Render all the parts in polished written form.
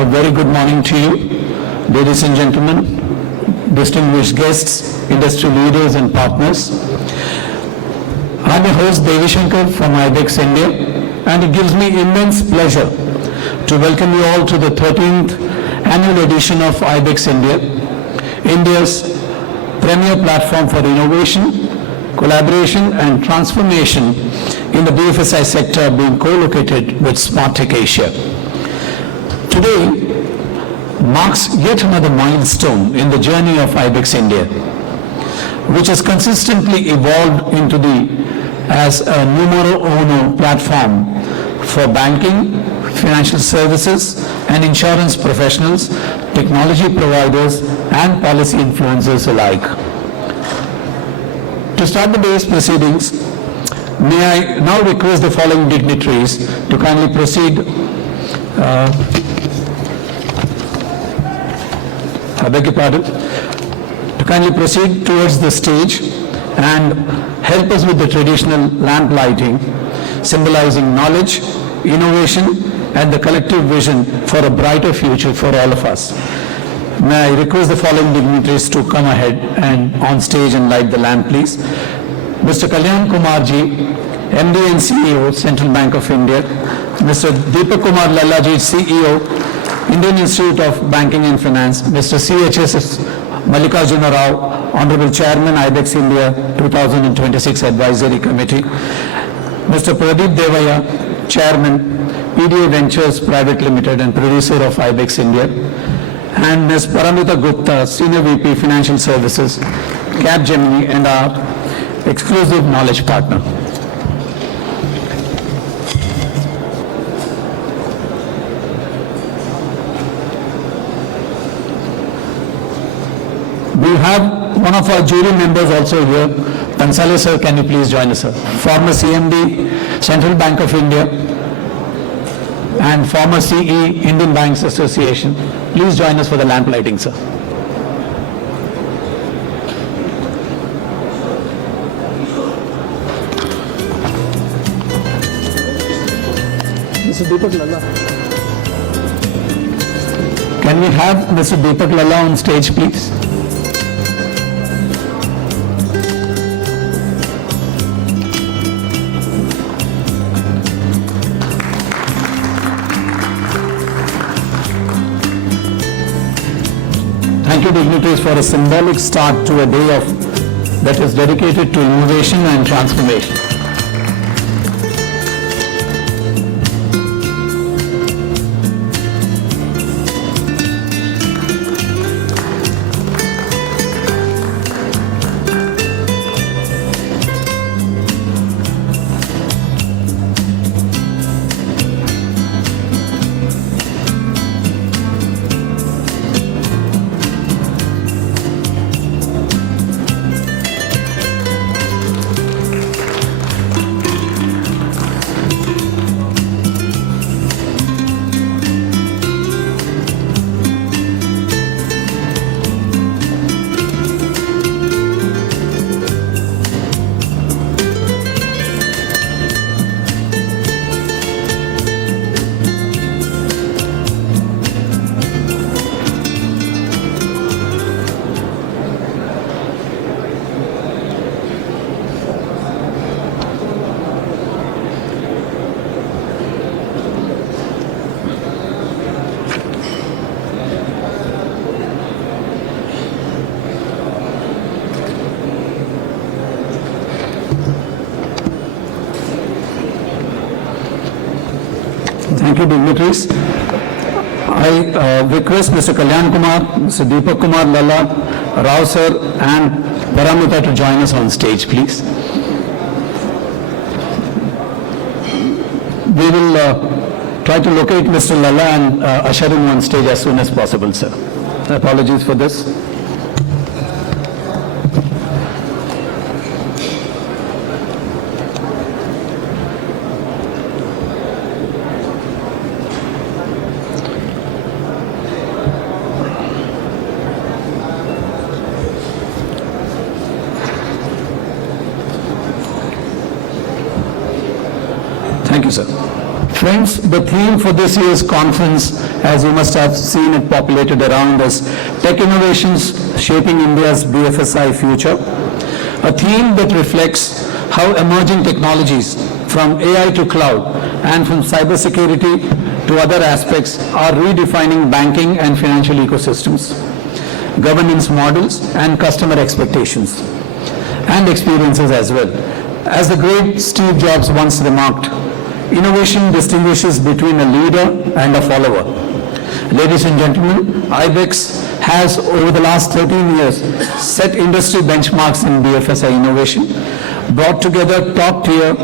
A very good morning to you, ladies and gentlemen, distinguished guests, industry leaders and partners. I'm your host Devishankar from IBEX India, and it gives me immense pleasure to welcome you all to the 13th annual edition of IBEX India, India's premier platform for innovation, collaboration and transformation in the BFSI sector, being co-located with Smart Tech Asia. Today marks yet another milestone in the journey of IBEX India, which has consistently evolved into as a numero uno platform for banking, financial services and insurance professionals, technology providers and policy influencers alike. To start the day's proceedings, may I now request the following dignitaries to kindly proceed. I beg your pardon. To kindly proceed towards the stage and help us with the traditional lamp lighting, symbolizing knowledge, innovation, and the collective vision for a brighter future for all of us. May I request the following dignitaries to come ahead and on stage and light the lamp, please. Mr. Kalyan Kumar ji, MD and CEO, Central Bank of India. Mr. Deepak Lalla ji, CEO, Indian Institute of Banking and Finance. Mr. CHS Mallikarjuna Rao, Honorable Chairman, IBEX India 2026 Advisory Committee. Mr. Pradeep Devaya, Chairman, PDA Ventures Private Limited and producer of IBEX India. And Ms. Paramita Gupta, Senior VP Financial Services, Capgemini, and our exclusive knowledge partner. We have one of our jury members also here. Tansale sir, can you please join us, sir? Former CMD, Central Bank of India, and former CE, Indian Banks Association. Please join us for the lamp lighting, sir. Mr. Deepak Lalla. Can we have Mr. Deepak Lalla on stage, please? Thank you, dignitaries, for a symbolic start to a day that is dedicated to innovation and transformation. Thank you, dignitaries. I request Mr. Kalyan Kumar, Mr. Deepak Kumar Lalla, Rao sir and Paramita to join us on stage, please. We will try to locate Mr. Lalla and usher him on stage as soon as possible, sir. Apologies for this. Thank you, sir. Friends, the theme for this year's conference, as you must have seen it populated around us, Tech Innovations Shaping India's BFSI Future, a theme that reflects how emerging technologies from AI to cloud and from cybersecurity to other aspects are redefining banking and financial ecosystems, governance models and customer expectations and experiences as well. As the great Steve Jobs once remarked, innovation distinguishes between a leader and a follower. Ladies and gentlemen, IBEX has over the last 13 years set industry benchmarks in BFSI innovation, brought together top-tier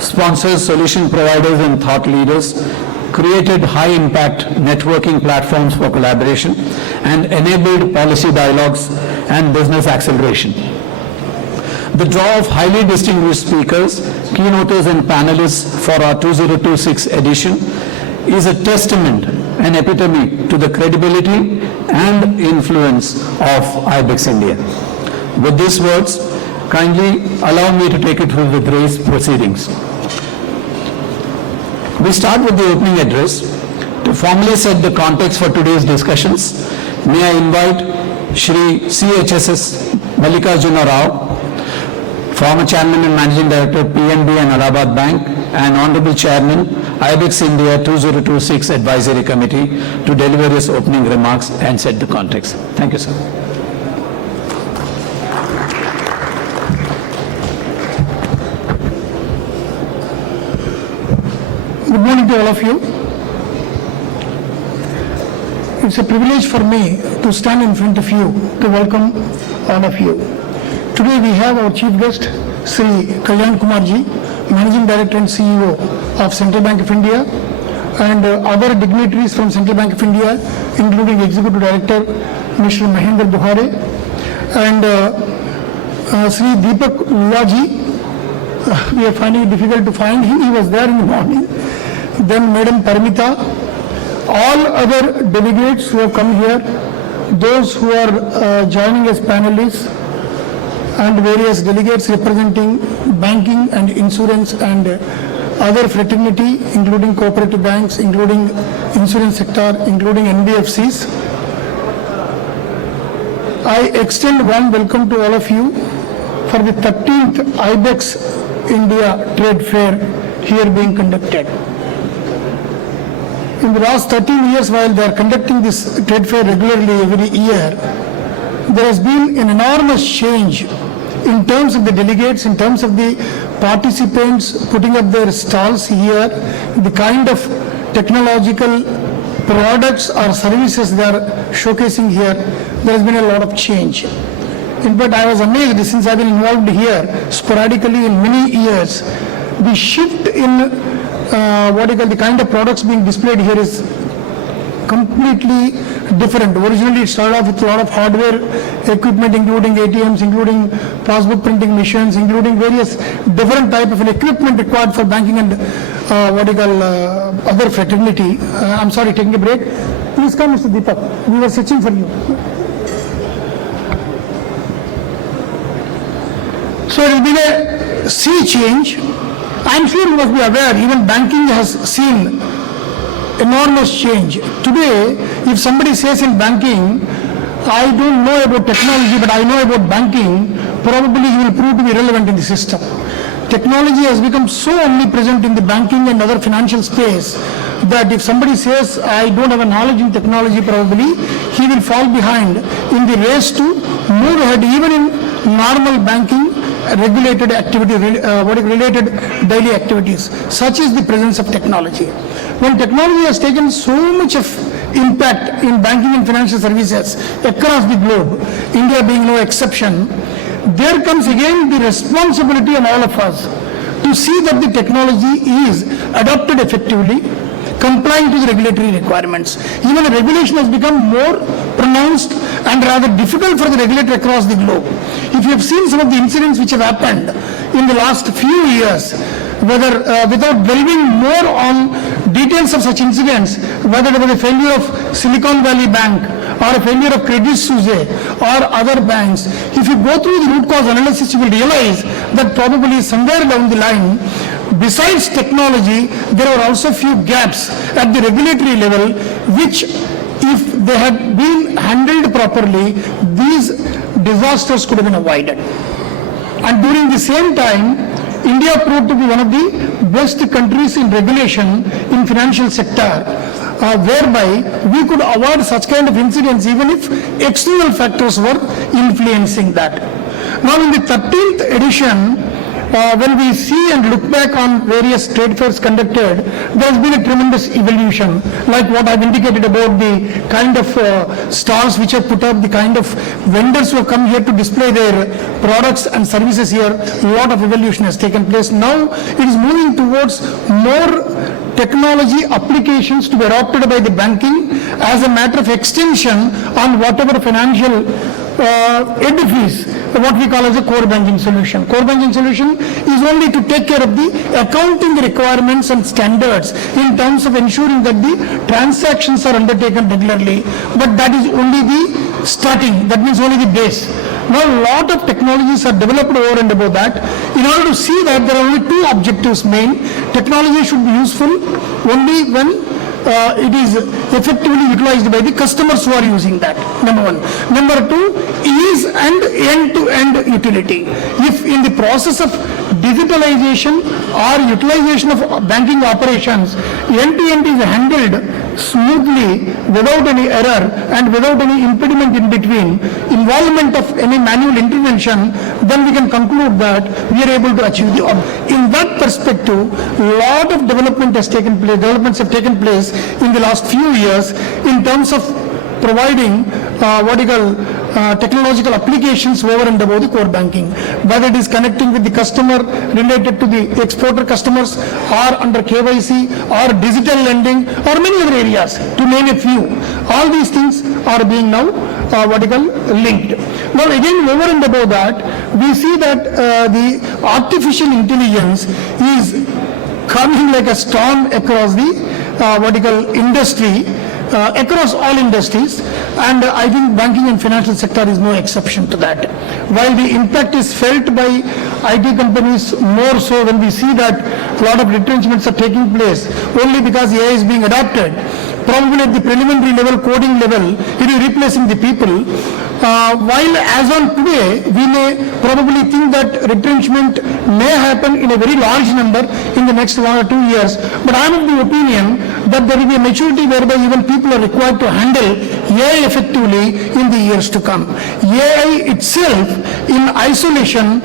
sponsors, solution providers and thought leaders, created high-impact networking platforms for collaboration, and enabled policy dialogues and business acceleration. The draw of highly distinguished speakers, keynoters and panelists for our 2026 edition is a testament and epitome to the credibility and influence of IBEX India. With these words, kindly allow me to take it through the grace proceedings. We start with the opening address. To formally set the context for today's discussions, may I invite Shri CHSS Mallikarjuna Rao, former Chairman and Managing Director, PNB and Allahabad Bank, and Honorable Chairman, IBEX India 2026 Advisory Committee, to deliver his opening remarks and set the context. Thank you, sir. Good morning to all of you. It's a privilege for me to stand in front of you to welcome all of you. Today we have our chief guest, Sri Kalyan Kumar ji, Managing Director and CEO of Central Bank of India, and other dignitaries from Central Bank of India, including Executive Director, Mr. Mahendra Buhare, and Sri Deepak Lalla ji. We are finding it difficult to find him. He was there in the morning. Then Madam Paramita, all other delegates who have come here, those who are joining as panelists, and various delegates representing banking and insurance and other fraternity, including cooperative banks, including insurance sector, including NBFCs. I extend warm welcome to all of you for the 13th IBEX India Trade Fair here being conducted. In the last 13 years, while they are conducting this trade fair regularly every year, there has been an enormous change in terms of the delegates, in terms of the participants putting up their stalls here, the kind of technological products or services they are showcasing here. There has been a lot of change. In fact, I was amazed since I've been involved here sporadically in many years. The shift in the kind of products being displayed here is completely different. Originally, it started off with a lot of hardware equipment, including ATMs, including passbook printing machines, including various different type of equipment required for banking and other fraternity. I'm sorry, taking a break. Please come, Mr. Deepak. We were searching for you. So it will be a sea change. I'm sure you must be aware, even banking has seen enormous change. Today, if somebody says in banking, I don't know about technology, but I know about banking, probably he will prove to be relevant in the system. Technology has become so omnipresent in the banking and other financial space that if somebody says, I don't have a knowledge in technology, probably he will fall behind in the race to move ahead, even in normal banking regulated activity, related daily activities. Such is the presence of technology. When technology has taken so much of impact in banking and financial services across the globe, India being no exception, there comes again the responsibility on all of us to see that the technology is adopted effectively, complying to the regulatory requirements. Even the regulation has become more pronounced and rather difficult for the regulator across the globe. If you have seen some of the incidents which have happened in the last few years, whether without delving more on details of such incidents, whether it was a failure of Silicon Valley Bank or a failure of Credit Suisse or other banks, if you go through the root cause analysis, you will realize that probably somewhere down the line, besides technology, there are also few gaps at the regulatory level, which if they had been handled properly, these disasters could have been avoided. And during the same time, India proved to be one of the best countries in regulation in financial sector, whereby we could avoid such kind of incidents even if external factors were influencing that. Now in the 13th edition, when we see and look back on various trade fairs conducted, there has been a tremendous evolution, like what I've indicated about the kind of stalls which are put up, the kind of vendors who have come here to display their products and services here. A lot of evolution has taken place. Now it is moving towards more technology applications to be adopted by the banking as a matter of extension on whatever financial edifice, what we call as a core banking solution. Core banking solution is only to take care of the accounting requirements and standards in terms of ensuring that the transactions are undertaken regularly, but that is only the starting, that means only the base. Now a lot of technologies are developed over and above that. In order to see that, there are only two objectives main. Technology should be useful only when it is effectively utilized by the customers who are using that, number one. Number two, ease and end-to-end utility. If in the process of digitalization or utilization of banking operations, end-to-end is handled smoothly without any error and without any impediment in between, involvement of any manual intervention, then we can conclude that we are able to achieve the objective. In that perspective, lot of developments have taken place in the last few years in terms of providing technological applications over and above the core banking, whether it is connecting with the customer related to the exporter customers or under KYC or digital lending or many other areas, to name a few. All these things are being now linked. Now again, over and above that, we see that the artificial intelligence is coming like a storm across the industry, across all industries, and I think banking and financial sector is no exception to that. While the impact is felt by IT companies more so when we see that a lot of retrenchments are taking place only because AI is being adopted, probably at the preliminary level, coding level, it is replacing the people. While as on today, we may probably think that retrenchment may happen in a very large number in the next 1 or 2 years, but I am of the opinion that there will be a maturity whereby even people are required to handle AI effectively in the years to come. AI itself in isolation,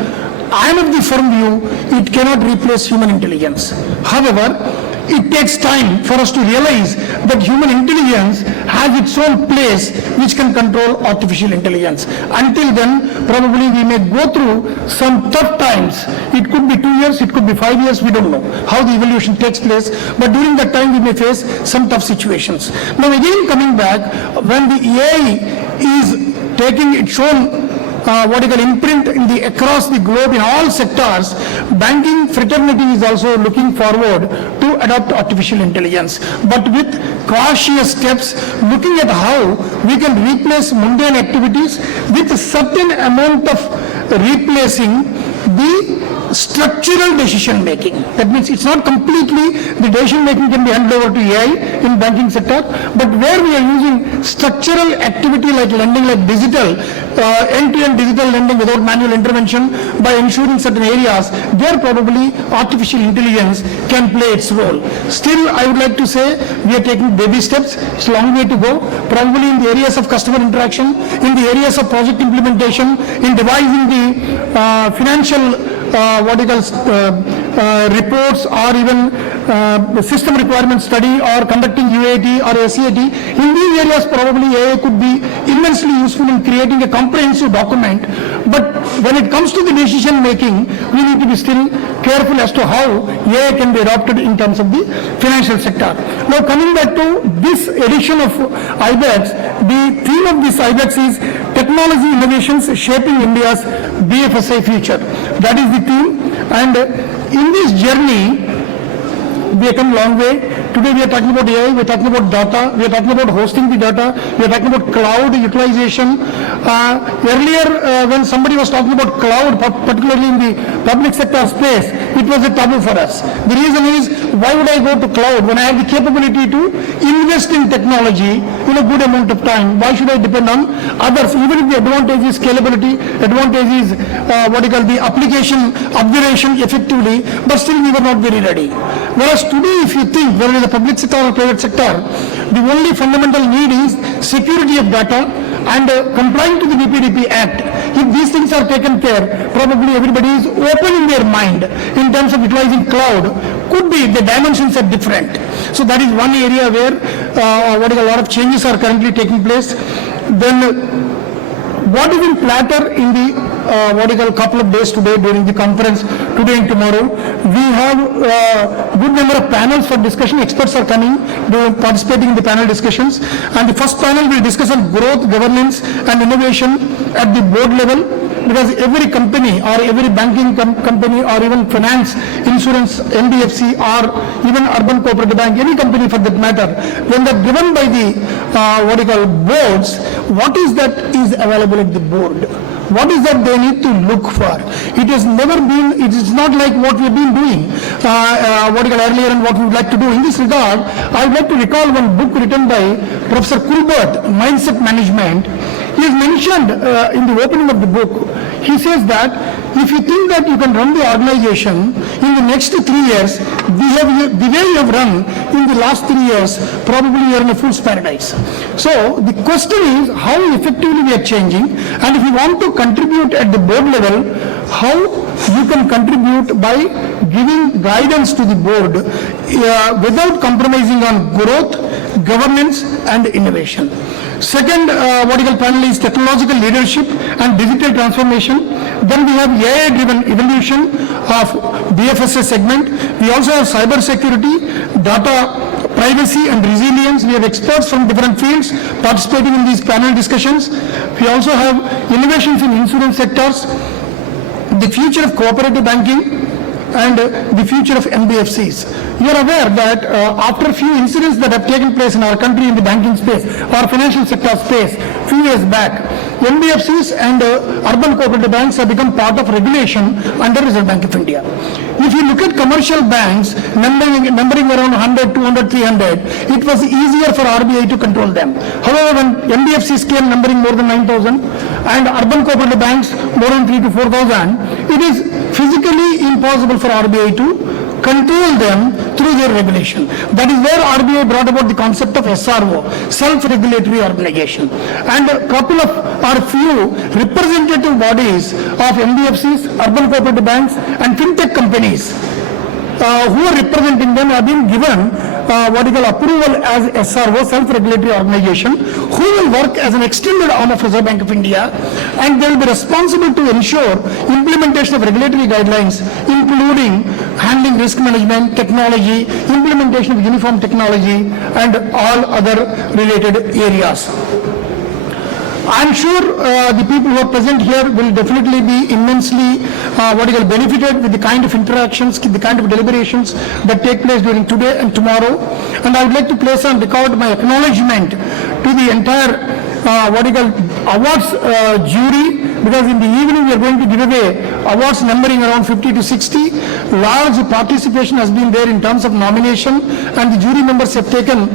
I am of the firm view, it cannot replace human intelligence. However, it takes time for us to realize that human intelligence has its own place which can control artificial intelligence. Until then, probably we may go through some tough times. It could be 2 years, it could be 5 years, we don't know how the evolution takes place, but during that time we may face some tough situations. Now again coming back, when the AI is taking its own imprint in across the globe in all sectors, banking fraternity is also looking forward to adopt artificial intelligence, but with cautious steps, looking at how we can replace mundane activities with a certain amount of replacing the structural decision making. That means it's not completely the decision making can be handed over to AI in banking sector, but where we are using structural activity like lending, like digital, end-to-end digital lending without manual intervention, by ensuring certain areas, there probably artificial intelligence can play its role. Still, I would like to say we are taking baby steps. It's a long way to go. Probably in the areas of customer interaction, in the areas of project implementation, in devising the financial reports or even system requirement study or conducting UAT or SAT. In these areas probably AI could be immensely useful in creating a comprehensive document, but when it comes to the decision making, we need to be still careful as to how AI can be adopted in terms of the financial sector. Now coming back to this edition of IBEX, the theme of this IBEX is Technology Innovations Shaping India's BFSI Future. That is the theme, and in this journey we have come a long way. Today we are talking about AI, we are talking about data, we are talking about hosting the data, we are talking about cloud utilization. Earlier, when somebody was talking about cloud, particularly in the public sector space, it was a taboo for us. The reason is, why would I go to cloud when I have the capability to invest in technology in a good amount of time? Why should I depend on others? Even if the advantage is scalability, advantage is the application observation effectively, but still we were not very ready. Whereas today, if you think whether in the public sector or private sector, the only fundamental need is security of data and complying to the DPDP Act. If these things are taken care, probably everybody is open in their mind in terms of utilizing cloud. Could be the dimensions are different. So that is one area where a lot of changes are currently taking place. Then what is in platter in the couple of days today during the conference today and tomorrow? We have a good number of panels for discussion. Experts are coming, participating in the panel discussions. And the first panel will discuss on growth, governance and innovation at the board level, because every company or every banking company or even finance, insurance, NBFC or even urban cooperative bank, any company for that matter, when they're given by the boards, what is that is available at the board? What is that they need to look for? It has never been, it is not like what we have been doing earlier and what we would like to do. In this regard, I would like to recall one book written by Professor Kulbert, Mindset Management. He has mentioned in the opening of the book, he says that if you think that you can run the organization in the next 3 years, the way you have run in the last 3 years, probably you are in a fool's paradise. So the question is how effectively we are changing, and if you want to contribute at the board level, how you can contribute by giving guidance to the board without compromising on growth, governance and innovation. Second panel is technological leadership and digital transformation. Then we have AI-driven evolution of BFSI segment. We also have cyber security, data privacy and resilience. We have experts from different fields participating in these panel discussions. We also have innovations in insurance sectors, the future of cooperative banking, and the future of NBFCs. You are aware that after a few incidents that have taken place in our country in the banking space or financial sector space, few years back, NBFCs and urban cooperative banks have become part of regulation under Reserve Bank of India. If you look at commercial banks numbering around 100, 200, 300, it was easier for RBI to control them. However, when NBFCs came numbering more than 9,000 and urban cooperative banks more than 3 to 4,000, it is physically impossible for RBI to control them through their regulation. That is where RBI brought about the concept of SRO, self-regulatory organization. And a couple of or few representative bodies of NBFCs, urban cooperative banks and Fintech companies who are representing them have been given approval as SRO, self-regulatory organization, who will work as an extended arm of Reserve Bank of India, and they will be responsible to ensure implementation of regulatory guidelines, including handling risk management, technology, implementation of uniform technology, and all other related areas. I'm sure the people who are present here will definitely be immensely benefited with the kind of interactions, the kind of deliberations that take place during today and tomorrow. And I would like to place on record my acknowledgement to the entire awards jury, because in the evening we are going to give away awards numbering around 50 to 60. Large participation has been there in terms of nomination, and the jury members have taken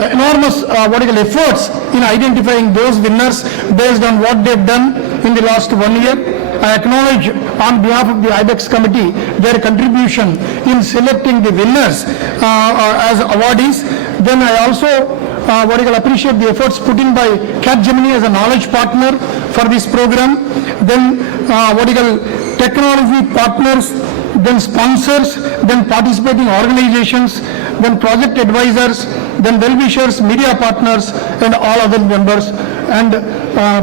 enormous efforts in identifying those winners based on what they've done in the last 1 year. I acknowledge on behalf of the IBEX committee their contribution in selecting the winners as awardees. Then I also appreciate the efforts put in by Capgemini as a knowledge partner for this program. Then technology partners, then sponsors, then participating organizations, then project advisors, then well-wishers, media partners, and all other members. And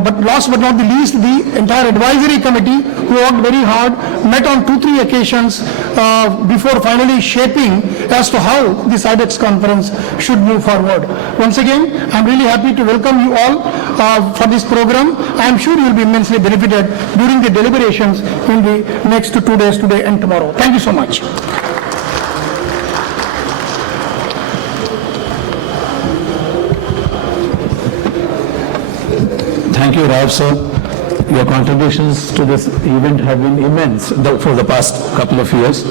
but last but not the least, the entire advisory committee, who worked very hard, met on 2-3 occasions before finally shaping as to how this IBEX conference should move forward. Once again, I'm really happy to welcome you all for this program. I'm sure you will be immensely benefited during the deliberations in the next 2 days, today and tomorrow. Thank you so much. Thank you, Rao, sir. Your contributions to this event have been immense for the past couple of years.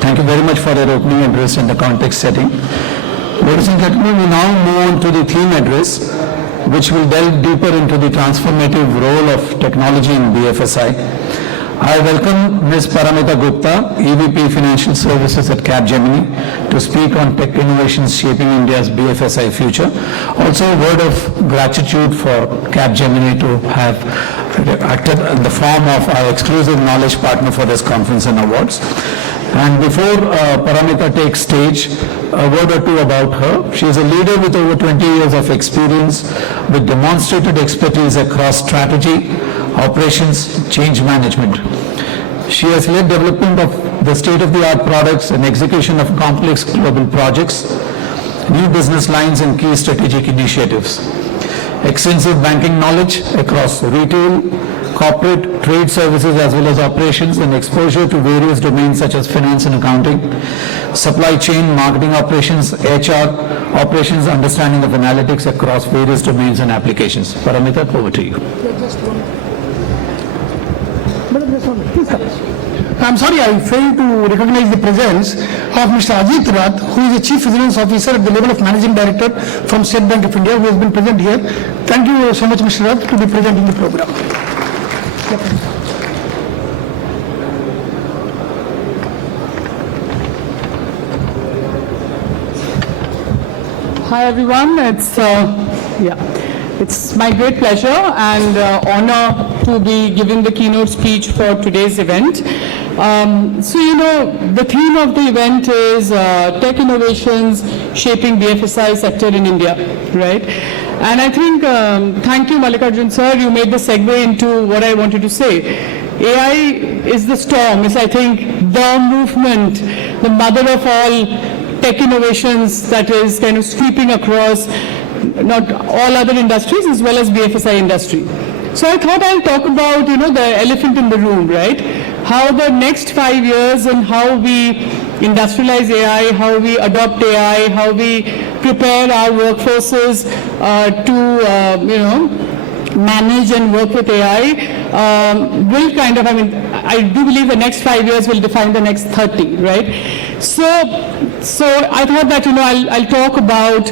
Thank you very much for your opening address and the context setting. Ladies and gentlemen, we now move on to the theme address, which will delve deeper into the transformative role of technology in BFSI. I welcome Ms. Paramita Gupta, EVP Financial Services at Capgemini, to speak on tech innovations shaping India's BFSI future. Also, a word of gratitude for Capgemini to have acted in the form of our exclusive knowledge partner for this conference and awards. And before Paramita takes stage, a word or two about her. She is a leader with over 20 years of experience with demonstrated expertise across strategy, operations, change management. She has led development of the state-of-the-art products and execution of complex global projects, new business lines and key strategic initiatives. Extensive banking knowledge across retail, corporate, trade services as well as operations, and exposure to various domains such as finance and accounting, supply chain, marketing operations, HR, operations, understanding of analytics across various domains and applications. Paramita, over to you. I'm sorry, I failed to recognize the presence of Mr. Ajit Rath, who is the Chief Vigilance Officer at the level of Managing Director from State Bank of India, who has been present here. Thank you so much, Mr. Rath, to be present in the program. Hi everyone, it's my great pleasure and honor to be giving the keynote speech for today's event. The theme of the event is tech innovations shaping BFSI sector in India, right? And I think, thank you Mallikarjuna sir, you made the segue into what I wanted to say. AI is the storm, is I think the movement, the mother of all tech innovations that is kind of sweeping across not all other industries as well as BFSI industry. So I thought I'll talk about, the elephant in the room, right? How the next 5 years and how we industrialize AI, how we adopt AI, how we prepare our workforces to, manage and work with AI will kind of, I do believe the next 5 years will define the next 30, right? So I thought that, I'll talk about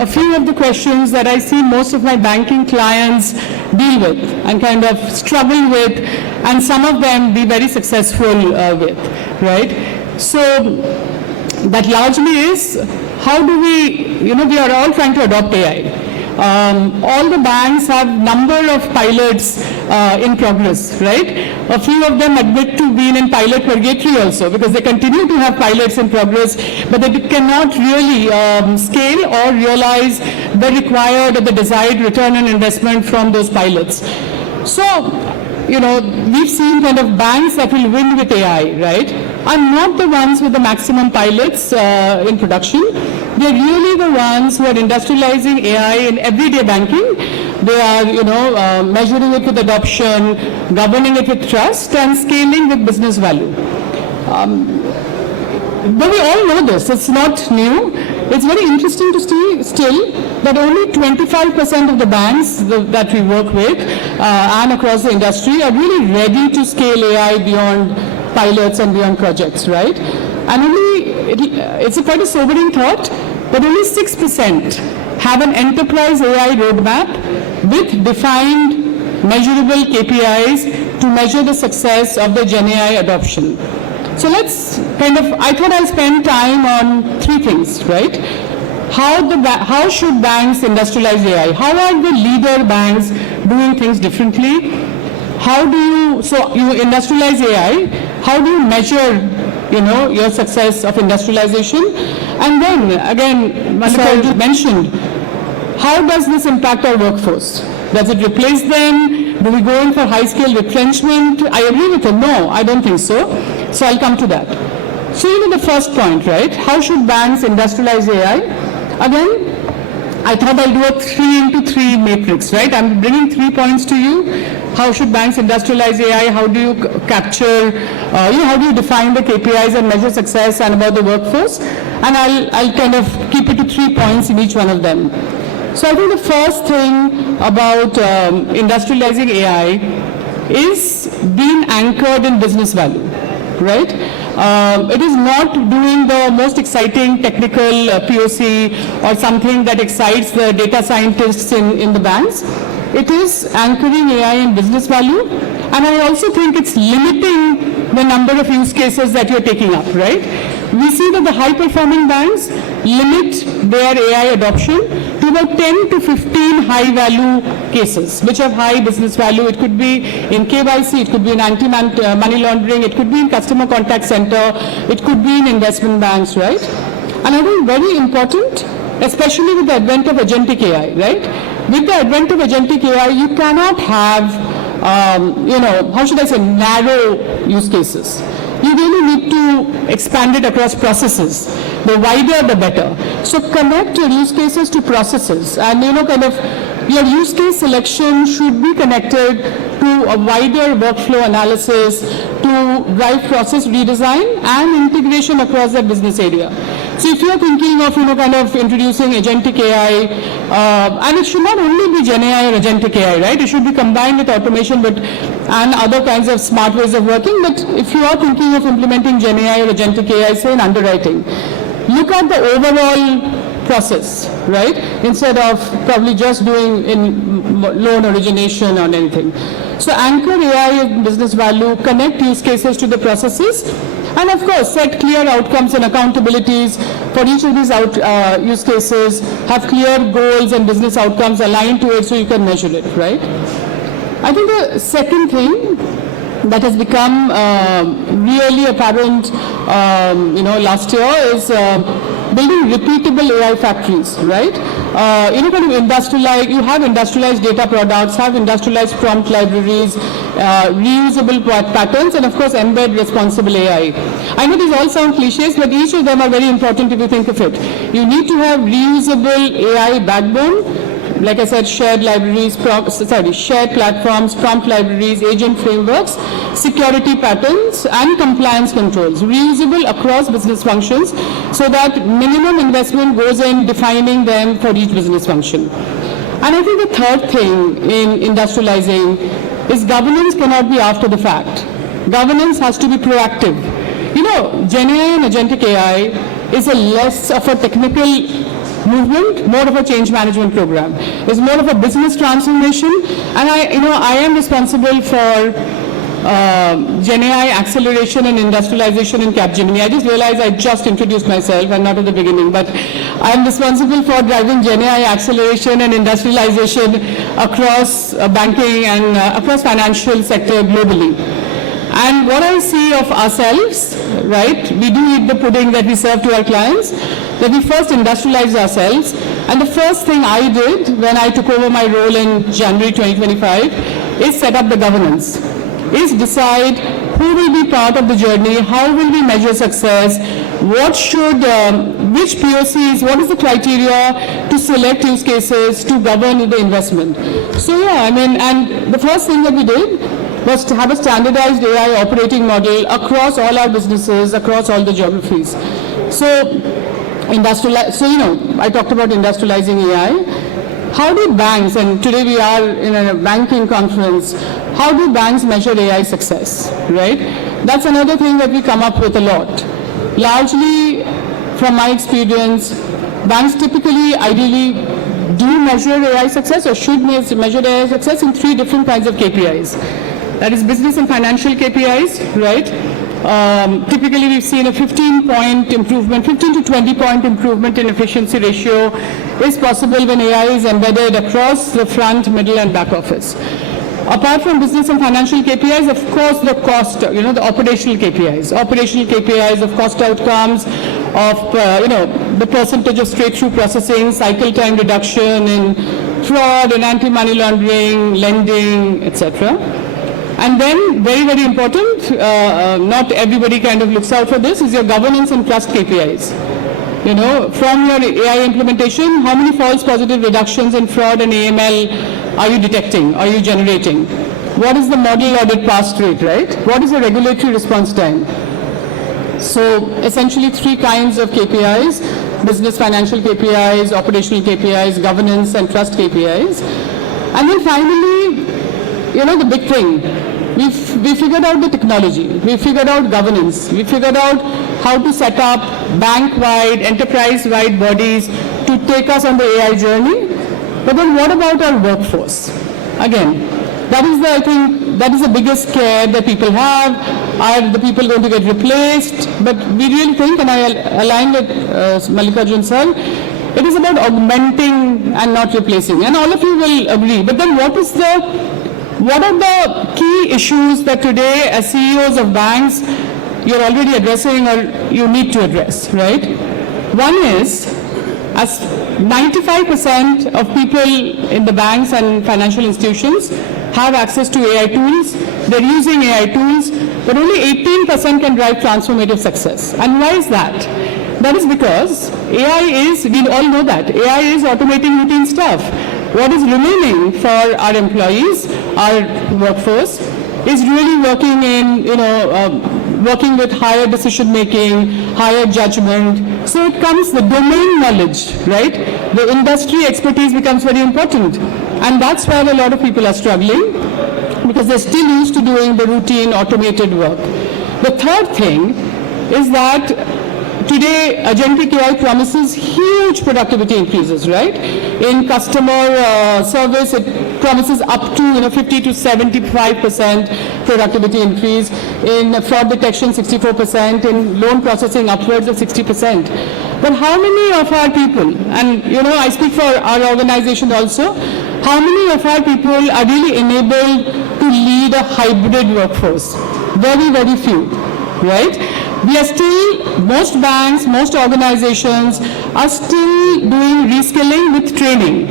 a few of the questions that I see most of my banking clients deal with and kind of struggle with, and some of them be very successful with, right? So that largely is, how do we, we are all trying to adopt AI. All the banks have number of pilots in progress, right? A few of them admit to being in pilot purgatory also, because they continue to have pilots in progress, but they cannot really scale or realize the required or the desired return on investment from those pilots. So, we've seen kind of banks that will win with AI, right? I'm not the ones with the maximum pilots in production. They're really the ones who are industrializing AI in everyday banking. They are, measuring it with adoption, governing it with trust, and scaling with business value. But we all know this, it's not new. It's very interesting to see still that only 25% of the banks that we work with and across the industry are really ready to scale AI beyond pilots and beyond projects, right? And it's quite a sobering thought, but only 6% have an enterprise AI roadmap with defined measurable KPIs to measure the success of the Gen AI adoption. So let's I thought I'll spend time on three things, right? How should banks industrialize AI? How are the leader banks doing things differently? So you industrialize AI, how do you measure, your success of industrialization? And then, again, Mallikarjuna mentioned, how does this impact our workforce? Does it replace them? Do we go in for high-scale retrenchment? I agree with him. No, I don't think so. So I'll come to that. So the first point, right? How should banks industrialize AI? Again, I thought I'll do a 3-into-3 matrix, right? I'm bringing 3 points to you. How should banks industrialize AI? How do you capture, how do you define the KPIs and measure success and about the workforce? And I'll kind of keep it to 3 points in each one of them. So I think the first thing about industrializing AI is being anchored in business value, right? It is not doing the most exciting technical POC or something that excites the data scientists in the banks. It is anchoring AI in business value, and I also think it's limiting the number of use cases that you're taking up, right? We see that the high-performing banks limit their AI adoption to about 10 to 15 high-value cases, which have high business value. It could be in KYC, it could be in anti-money laundering, it could be in customer contact center, it could be in investment banks, right? And I think very important, especially with the advent of agentic AI, right? With the advent of agentic AI, you cannot have, how should I say, narrow use cases. You really need to expand it across processes. The wider, the better. So connect your use cases to processes, and your use case selection should be connected to a wider workflow analysis to drive process redesign and integration across that business area. So if you're thinking of, introducing agentic AI, and it should not only be Gen AI or agentic AI, right? It should be combined with automation and other kinds of smart ways of working. But if you are thinking of implementing Gen AI or agentic AI, say in underwriting, look at the overall process, right? Instead of probably just doing in loan origination or anything. So anchor AI in business value, connect use cases to the processes, and of course set clear outcomes and accountabilities for each of these use cases, have clear goals and business outcomes aligned to it so you can measure it, right? I think the second thing that has become really apparent, last year is building repeatable AI factories, right? You have industrialized data products, have industrialized prompt libraries, reusable patterns, and of course embed responsible AI. I know these all sound cliches, but each of them are very important if you think of it. You need to have reusable AI backbone. Like I said, shared libraries, shared platforms, prompt libraries, agent frameworks, security patterns, and compliance controls, reusable across business functions so that minimum investment goes in defining them for each business function. And I think the third thing in industrializing is governance cannot be after the fact. Governance has to be proactive. Gen AI and agentic AI is a less of a technical movement, more of a change management program. It's more of a business transformation, and I am responsible for Gen AI acceleration and industrialization in Capgemini. I just realized I just introduced myself and not at the beginning, but I'm responsible for driving Gen AI acceleration and industrialization across banking and across financial sector globally. And what I see of ourselves, right, we do eat the pudding that we serve to our clients, that we first industrialize ourselves. And the first thing I did when I took over my role in January 2025 is set up the governance, is decide who will be part of the journey, how will we measure success, which POCs, what is the criteria to select use cases to govern the investment. So and the first thing that we did was to have a standardized AI operating model across all our businesses, across all the geographies. So I talked about industrializing AI. How do banks, and today we are in a banking conference, how do banks measure AI success, right? That's another thing that we come up with a lot. Largely, from my experience, banks typically, ideally, do measure AI success or should measure AI success in 3 different kinds of KPIs. That is business and financial KPIs, right? Typically, we've seen a 15-point improvement, 15 to 20-point improvement in efficiency ratio is possible when AI is embedded across the front, middle, and back office. Apart from business and financial KPIs, of course, the cost, the operational KPIs of cost outcomes, of, the percentage of straight-through processing, cycle time reduction in fraud and anti-money laundering, lending, etc. And then, very, very important, not everybody kind of looks out for this, is your governance and trust KPIs. From your AI implementation, how many false positive reductions in fraud and AML are you detecting, are you generating? What is the model audit pass rate, right? What is the regulatory response time? So, essentially 3 kinds of KPIs. business financial KPIs, operational KPIs, governance and trust KPIs. And then finally, the big thing, we figured out the technology, we figured out governance, we figured out how to set up bank-wide, enterprise-wide bodies to take us on the AI journey. But then what about our workforce? Again, that is I think that is the biggest scare that people have. Are the people going to get replaced? But we really think, and I align with Mallikarjuna sir, it is about augmenting and not replacing. And all of you will agree. But then what are the key issues that today as CEOs of banks you're already addressing or you need to address, right? One is, as 95% of people in the banks and financial institutions have access to AI tools, they're using AI tools, but only 18% can drive transformative success. And why is that? That is because AI is, we all know that, AI is automating routine stuff. What is remaining for our employees, our workforce, is really working in, working with higher decision making, higher judgment. So it comes the domain knowledge, right? The industry expertise becomes very important. And that's where a lot of people are struggling, because they're still used to doing the routine automated work. The third thing is that today agentic AI promises huge productivity increases, right? In customer service, it promises up to 50 to 75% productivity increase. In fraud detection, 64%. In loan processing, upwards of 60%. But how many of our people, and I speak for our organization also, how many of our people are really enabled to lead a hybrid workforce? Very, very few, right? We are still, most banks, most organizations are still doing reskilling with training,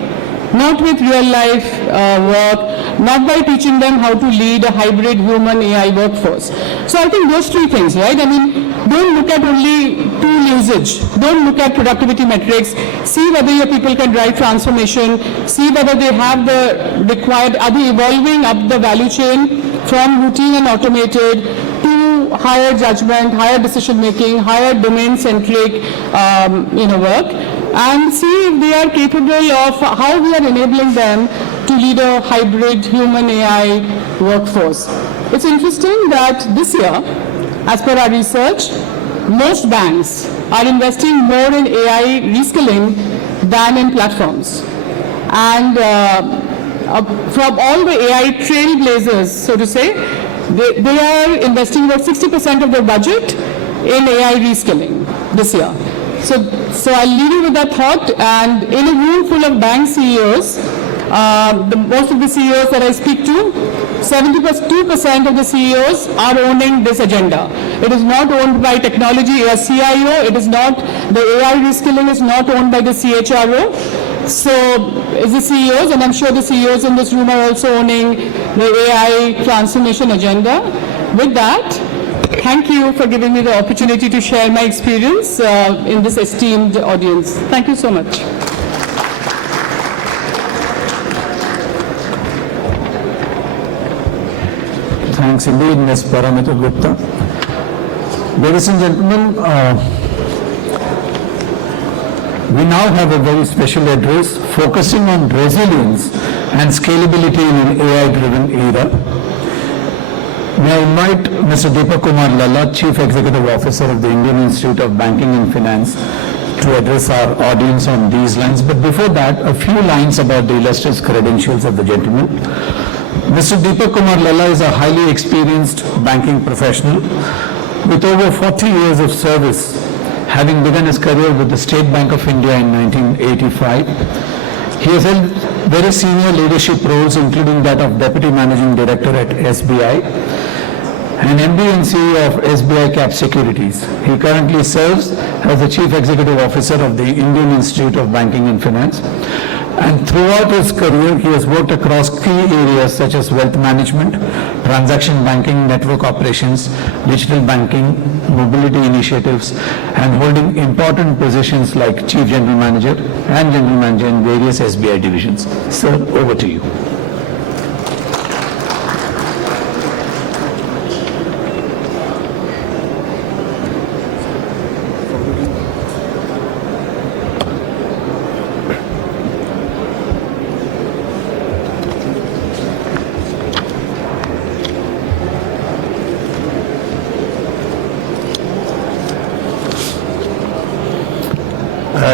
not with real life work, not by teaching them how to lead a hybrid human AI workforce. So I think those three things, right? I mean, don't look at only tool usage, don't look at productivity metrics, see whether your people can drive transformation, see whether they have the required, are they evolving up the value chain from routine and automated to higher judgment, higher decision making, higher domain centric work, and see if they are capable of how we are enabling them to lead a hybrid human AI workforce. It's interesting that this year, as per our research, most banks are investing more in AI reskilling than in platforms. And from all the AI trailblazers, so to say, they are investing about 60% of their budget in AI reskilling this year. So I'll leave you with that thought. And in a room full of bank CEOs, most of the CEOs that I speak to, 72% of the CEOs are owning this agenda. It is not owned by technology, a CIO. It is not, the AI reskilling is not owned by the CHRO. So it's the CEOs, and I'm sure the CEOs in this room are also owning the AI transformation agenda. With that, thank you for giving me the opportunity to share my experience in this esteemed audience. Thank you so much. Thanks indeed, Ms. Paramita Gupta. Ladies and gentlemen, we now have a very special address focusing on resilience and scalability in an AI-driven era. May I invite Mr. Deepak Kumar Lalla, Chief Executive Officer of the Indian Institute of Banking and Finance, to address our audience on these lines. But before that, a few lines about the illustrious credentials of the gentleman. Mr. Deepak Kumar Lalla is a highly experienced banking professional with over 40 years of service, having begun his career with the State Bank of India in 1985. He has held very senior leadership roles, including that of Deputy Managing Director at SBI and MD and CEO of SBI Cap Securities. He currently serves as the Chief Executive Officer of the Indian Institute of Banking and Finance. And throughout his career, he has worked across key areas such as wealth management, transaction banking, network operations, digital banking, mobility initiatives, and holding important positions like Chief General Manager and General Manager in various SBI divisions. Sir, over to you.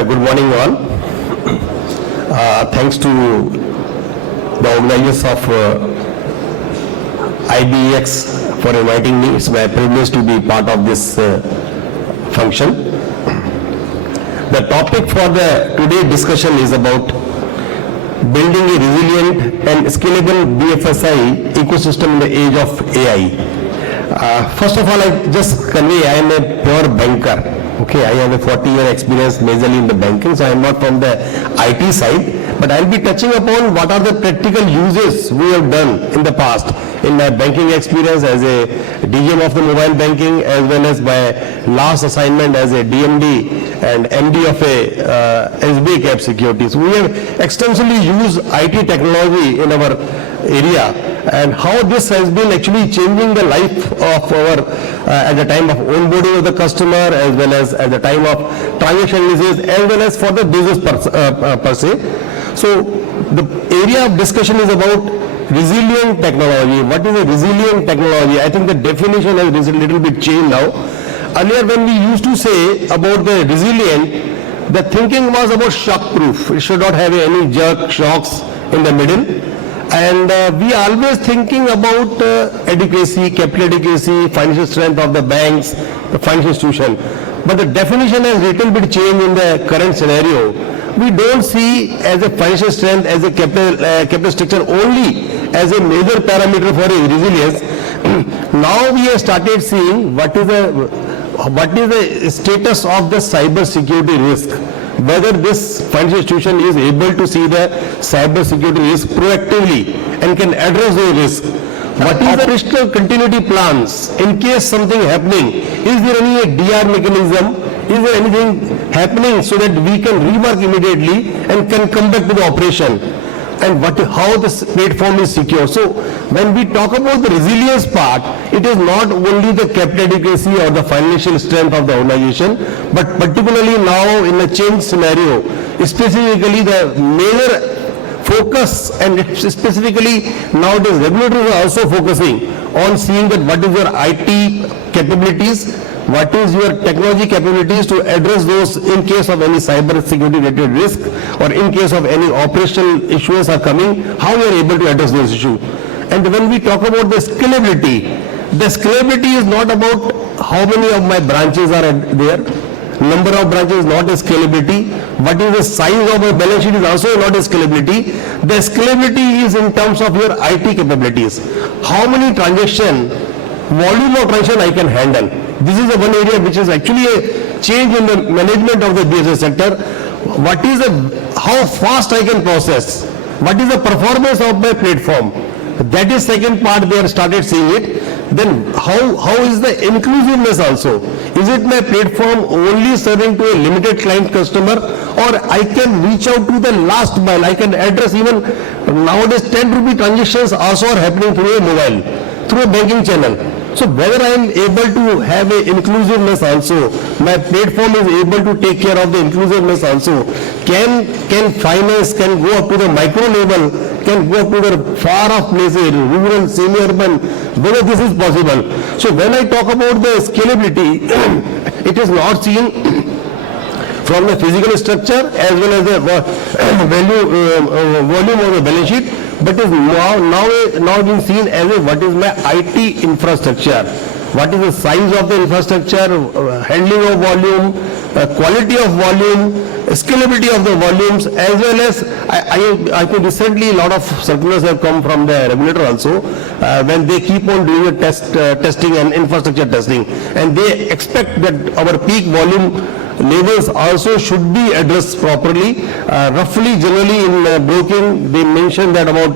Good morning all. Thanks to the organizers of IBEX for inviting me. It's my privilege to be part of this function. The topic for the today discussion is about building a resilient and scalable BFSI ecosystem in the age of AI. First of all, I just convey I am a pure banker. Okay, I have a 40-year experience majorly in the banking, so I am not from the IT side, but I will be touching upon what are the practical uses we have done in the past in my banking experience as a DGM of the mobile banking, as well as my last assignment as a DMD and MD of a SBI Cap Securities. We have extensively used IT technology in our area, and how this has been actually changing the life of our at the time of onboarding of the customer, as well as at the time of transaction analysis, as well as for the business per se. So the area of discussion is about resilient technology. What is a resilient technology? I think the definition has a little bit changed now. Earlier when we used to say about the resilient, the thinking was about shock proof. It should not have any jerk shocks in the middle. And we are always thinking about adequacy, capital adequacy, financial strength of the banks, the financial institution. But the definition has little bit changed in the current scenario. We don't see as a financial strength, as a capital structure only as a major parameter for a resilience. Now we have started seeing what is the status of the cyber security risk. Whether this financial institution is able to see the cyber security risk proactively and can address those risks. What is the operational continuity plans in case something happening? Is there any DR mechanism? Is there anything happening so that we can rework immediately and can come back to the operation? And how this platform is secure. So when we talk about the resilience part, it is not only the capital adequacy or the financial strength of the organization, but particularly now in a change scenario, specifically the major focus, and specifically nowadays regulators are also focusing on seeing that what is your IT capabilities, what is your technology capabilities to address those in case of any cyber security related risk, or in case of any operational issues are coming, how you are able to address those issues. And when we talk about the scalability is not about how many of my branches are there. Number of branches is not a scalability. What is the size of my balance sheet is also not a scalability. The scalability is in terms of your IT capabilities. How many volume of transaction I can handle. This is the one area which is actually a change in the management of the BFSI sector. How fast I can process. What is the performance of my platform? That is second part they have started seeing it. Then how is the inclusiveness also? Is it my platform only serving to a limited client customer, or I can reach out to the last mile? I can address even nowadays 10 rupee transactions also are happening through a mobile, through a banking channel. So whether I am able to have a inclusiveness also, my platform is able to take care of the inclusiveness also, can finance, can go up to the micro level, can go up to the far off places, rural, semi-urban, whether this is possible. So when I talk about the scalability, it is not seen from the physical structure as well as the volume of the balance sheet, but is now being seen as what is my IT infrastructure. What is the size of the infrastructure, handling of volume, quality of volume, scalability of the volumes, as well as I think recently a lot of circulars have come from the regulator also, when they keep on doing a testing and infrastructure testing, and they expect that our peak volume levels also should be addressed properly. Roughly, generally in broking, they mention that about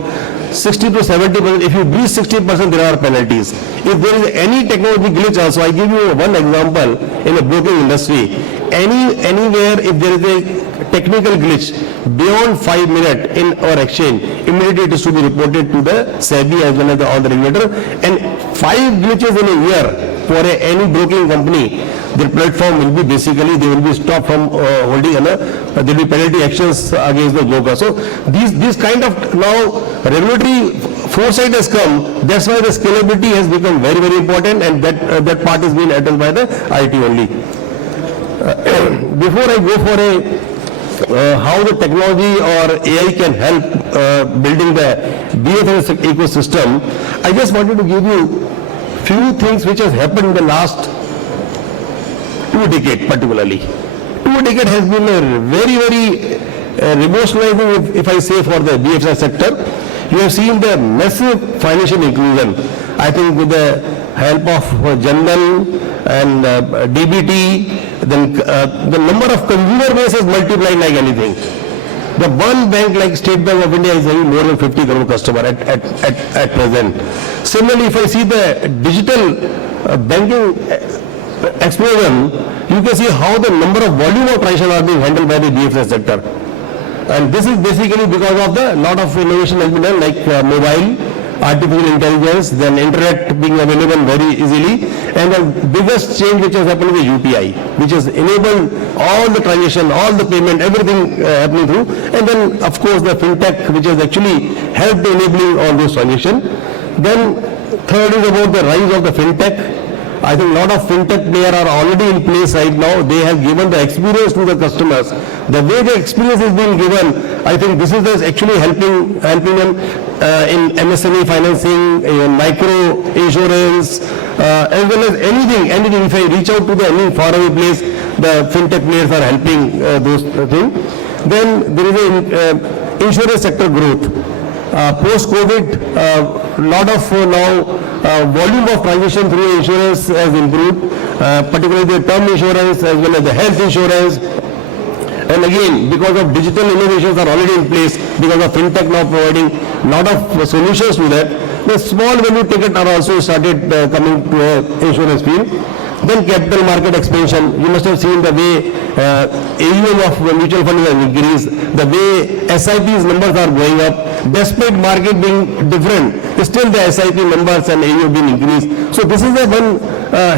60 to 70%, if you breach 60%, there are penalties. If there is any technology glitch also, I give you one example in the broking industry. Anywhere if there is a technical glitch beyond 5 minutes in our exchange, immediately it is to be reported to the SEBI as well as all the regulator. And 5 glitches in a year for any broking company, their platform will be basically, they will be stopped from holding, there will be penalty actions against the broker. So these kind of now regulatory foresight has come. That's why the scalability has become very, very important, and that part is being addressed by the IT only. Before I go for how the technology or AI can help building the BFSI ecosystem, I just wanted to give you few things which has happened in the last 2 decades particularly. 2 decades has been a very revolutionizing, if I say, for the BFSI sector. You have seen the massive financial inclusion. I think with the help of General and DBT, then the number of consumer base has multiplied like anything. The one bank like State Bank of India is having more than 50 crore customer at present. Similarly, if I see the digital banking explosion, you can see how the number of volume of transactions are being handled by the BFSI sector. And this is basically because of the lot of innovation has been done, like mobile, artificial intelligence, then internet being available very easily, and the biggest change which has happened is the UPI, which has enabled all the transaction, all the payment, everything happening through, and then of course the Fintech, which has actually helped enabling all those transactions. Then third is about the rise of the Fintech. I think a lot of Fintech players are already in place right now. They have given the experience to the customers. The way the experience is being given, I think this is actually helping them in MSME financing, in micro insurance, as well as anything. If I reach out to any faraway place, the Fintech players are helping those things. Then there is a insurance sector growth. Post-COVID, lot of now volume of transaction through insurance has improved, particularly the term insurance as well as the health insurance. And again, because of digital innovations are already in place, because of Fintech now providing lot of solutions to that, the small value ticket are also started coming to insurance field. Then capital market expansion. You must have seen the way AUM of mutual funds has increased, the way SIP's numbers are going up. Despite market being different, still the SIP numbers and AUM being increased. So this is the one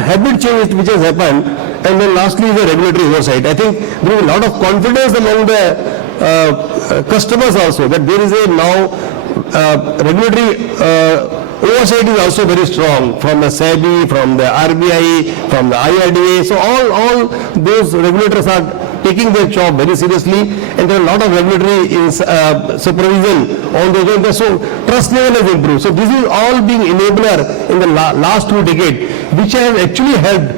habit change which has happened. And then lastly, the regulatory oversight. I think there is a lot of confidence among the customers also that there is a now regulatory oversight is also very strong from the SEBI, from the RBI, from the IRDA. So all those regulators are taking their job very seriously, and there are a lot of regulatory supervision on those areas. So trust level has improved. So this is all being enabler in the last 2 decades, which has actually helped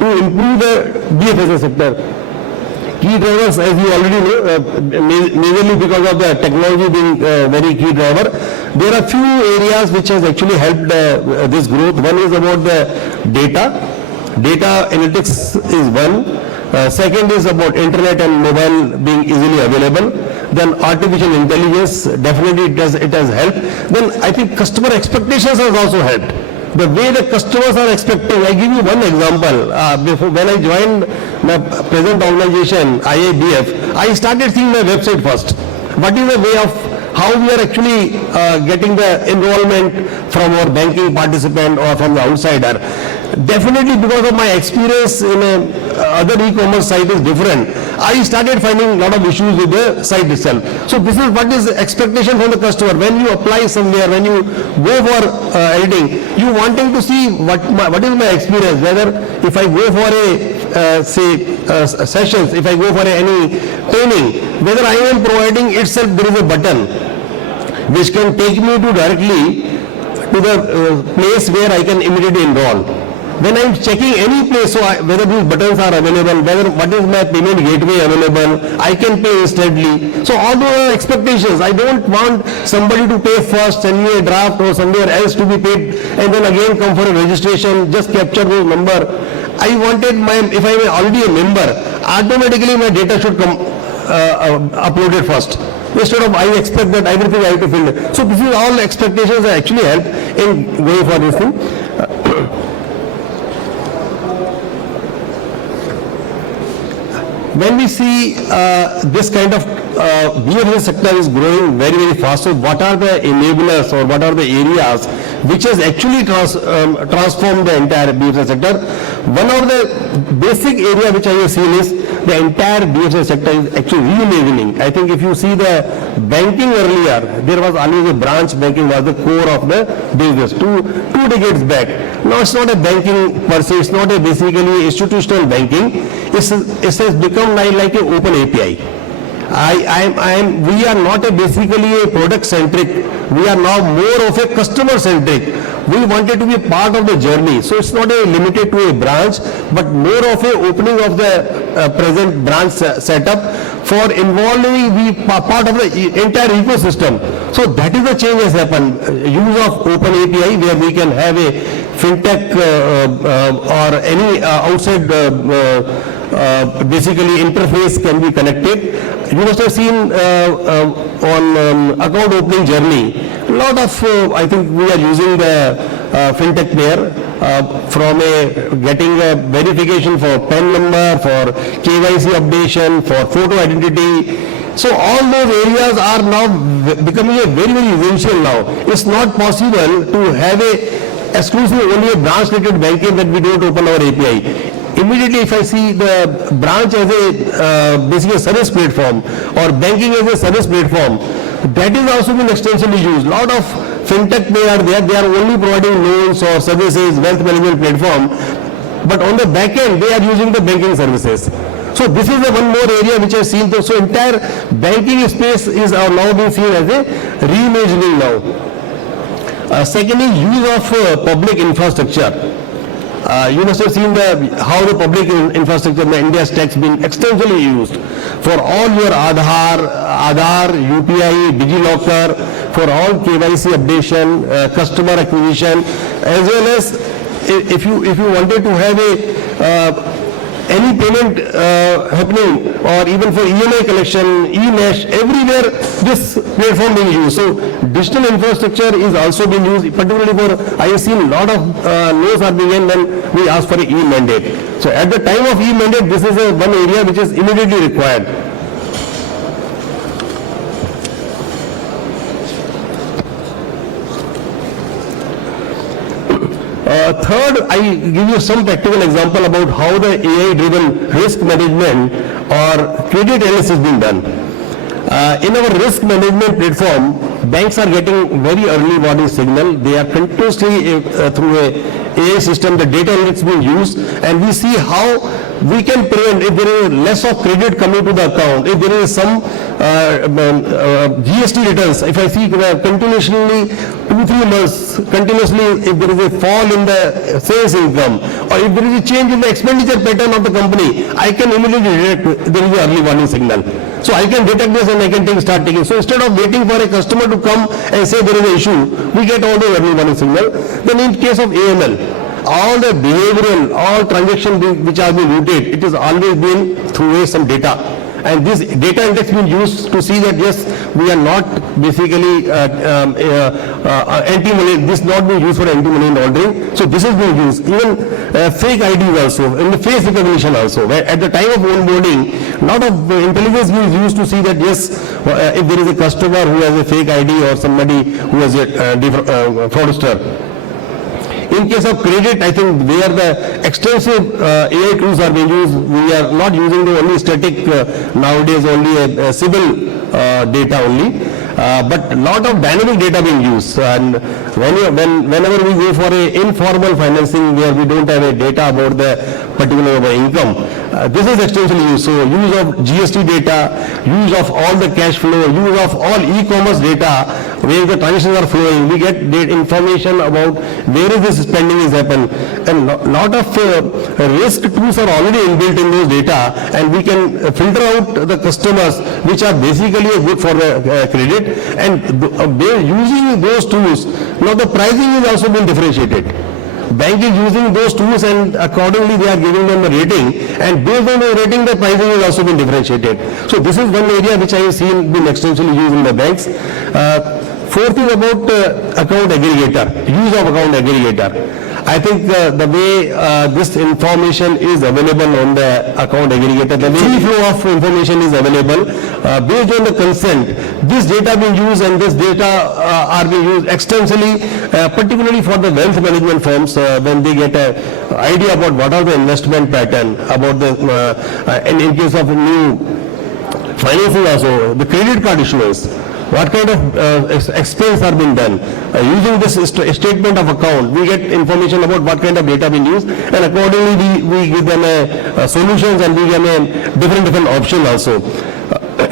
to improve the BFSI sector. Key drivers, as you already know, majorly because of the technology being very key driver. There are few areas which has actually helped this growth. One is about the data. Data analytics is one. Second is about internet and mobile being easily available. Then artificial intelligence, definitely it has helped. Then I think customer expectations has also helped. The way the customers are expecting, I give you one example. When I joined my present organization, IABF, I started seeing my website first. What is the way of how we are actually getting the enrollment from our banking participant or from the outsider? Definitely because of my experience in other e-commerce site is different. I started finding a lot of issues with the site itself. So this is what is expectation from the customer. When you apply somewhere, when you go for editing, you wanting to see what is my experience, whether if I go for a sessions, if I go for any training, whether I am providing itself there is a button which can take me to directly to the place where I can immediately enroll. When I am checking any place, so whether these buttons are available, whether what is my payment gateway available, I can pay instantly. So all those expectations, I don't want somebody to pay first, send me a draft or somewhere else to be paid, and then again come for a registration, just capture those number. I wanted if I am already a member, automatically my data should come uploaded first. Instead of I expect that everything I have to fill it. So this is all expectations that actually help in going for this thing. When we see this kind of BFSI sector is growing very, very fast, so what are the enablers or what are the areas which has actually transformed the entire BFSI sector? One of the basic area which I have seen is the entire BFSI sector is actually re-enabling. I think if you see the banking earlier, there was always a branch banking was the core of the business. Two decades back. Now it's not a banking per se, it's not a basically institutional banking. It has become like an open API. we are not basically a product centric. We are now more of a customer centric. We wanted to be a part of the journey. So it's not limited to a branch, but more of a opening of the present branch setup for involving the part of the entire ecosystem. So that is the change has happened. Use of open API where we can have a Fintech or any outside basically interface can be connected. You must have seen on account opening journey, a lot of I think we are using the Fintech player from getting a verification for PAN number, for KYC updation, for photo identity. So all those areas are now becoming a very, very essential now. It's not possible to have a exclusive only a branch related banking that we don't open our API. Immediately if I see the branch as a basically a service platform or banking as a service platform, that is also been extensively used. Lot of Fintech players there, they are only providing loans or services, wealth management platform, but on the back end they are using the banking services. So this is the one more area which I have seen. So entire banking space is now being seen as a reimagining now. Secondly, use of public infrastructure. You must have seen how the public infrastructure in the India stacks been extensively used for all your Aadhaar, UPI, DigiLocker, for all KYC updation, customer acquisition, as well as if you wanted to have a any payment happening or even for EMI collection, e-mesh, everywhere this platform being used. So digital infrastructure is also being used, particularly for, I have seen a lot of no's are being in when we ask for an e-mandate. So at the time of e-mandate, this is one area which is immediately required. Third, I give you some practical example about how the AI-driven risk management or credit analysis is being done. In our risk management platform, banks are getting very early warning signal. They are continuously through a AI system, the data analytics being used, and we see how we can prevent if there is less of credit coming to the account, if there is some GST returns, if I see continuously 2-3 months, continuously if there is a fall in the sales income or if there is a change in the expenditure pattern of the company, I can immediately detect there is an early warning signal. So I can detect this and I can start taking. So instead of waiting for a customer to come and say there is an issue, we get all the early warning signal. Then in case of AML, all the behavioral, all transactions which are being routed, it has always been through some data. And this data index being used to see that yes, we are not basically anti-money, this is not being used for anti-money laundering. So this is being used. Even fake IDs also, in the face recognition also, where at the time of onboarding, lot of intelligence being used to see that yes, if there is a customer who has a fake ID or somebody who has a fraudster. In case of credit, I think where the extensive AI tools are being used, we are not using the only static nowadays, only a civil data only, but a lot of dynamic data being used. And whenever we go for a informal financing where we don't have a data about the particular income, this is extensively used. So use of GST data, use of all the cash flow, use of all e-commerce data, where the transactions are flowing, we get information about where is this spending is happening, and lot of risk tools are already inbuilt in those data, and we can filter out the customers which are basically good for the credit, and using those tools, now the pricing is also been differentiated. Bank is using those tools and accordingly they are giving them a rating, and based on the rating the pricing is also been differentiated. So this is one area which I have seen been extensively used in the banks. Fourth is about account aggregator, use of account aggregator. I think the way this information is available on the account aggregator, the free flow of information is available based on the consent. This data being used and this data are being used extensively, particularly for the wealth management firms when they get an idea about what are the investment pattern, about the and in case of new financing also, the credit card issuance. What kind of expense are being done. Using this statement of account, we get information about what kind of data being used, and accordingly we give them solutions and we give them different options also.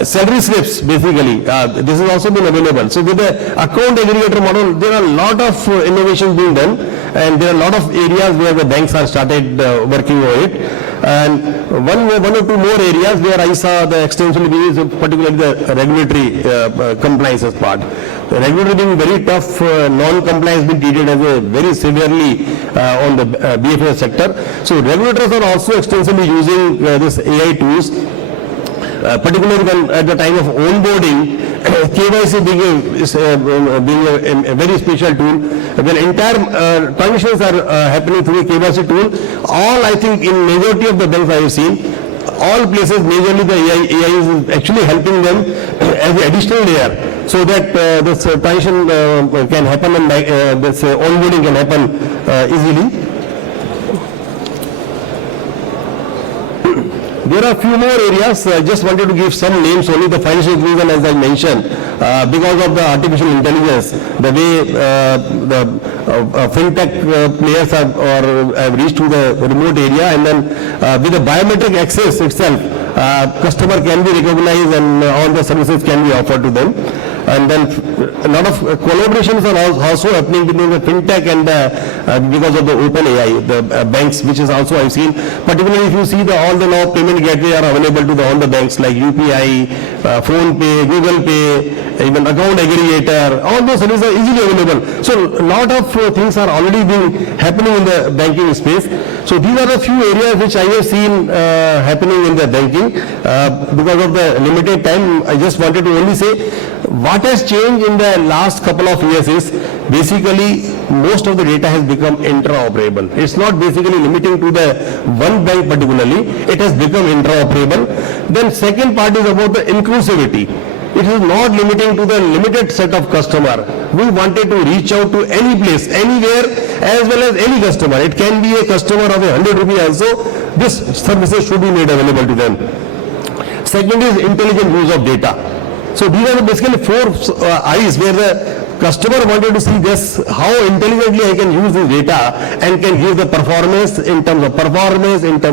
salary slips basically, this has also been available. So with the account aggregator model, there are a lot of innovations being done, and there are a lot of areas where the banks have started working on it. And one or two more areas where I saw the extension is particularly the regulatory compliances part. The regulatory being very tough, non-compliance being treated as a very severely on the BFSI sector. So regulators are also extensively using this AI tools. Particularly when at the time of onboarding, KYC being a very special tool, when entire transactions are happening through a KYC tool, all I think in majority of the banks I have seen, all places majorly the AI is actually helping them as an additional layer, so that this transaction can happen and this onboarding can happen easily. There are a few more areas, I just wanted to give some names, only the financial inclusion as I mentioned, because of the artificial intelligence, the way the Fintech players have reached to the remote area, and then with the biometric access itself, customer can be recognized and all the services can be offered to them. And then a lot of collaborations are also happening between the Fintech and because of the open AI, the banks, which is also I've seen, particularly if you see all the now payment gateway are available to all the banks like UPI, Phone Pay, Google Pay, even account aggregator, all those services are easily available. So a lot of things are already being happening in the banking space. So these are a few areas which I have seen happening in the banking. Because of the limited time, I just wanted to only say what has changed in the last couple of years is basically most of the data has become interoperable. It's not basically limiting to the one bank particularly, it has become interoperable. Then second part is about the inclusivity. It is not limiting to the limited set of customer. We wanted to reach out to any place, anywhere, as well as any customer. It can be a customer of 100 rupees also. This services should be made available to them. Second is intelligent use of data. So these are basically four eyes where the customer wanted to see this, how intelligently I can use this data and can give the performance, in terms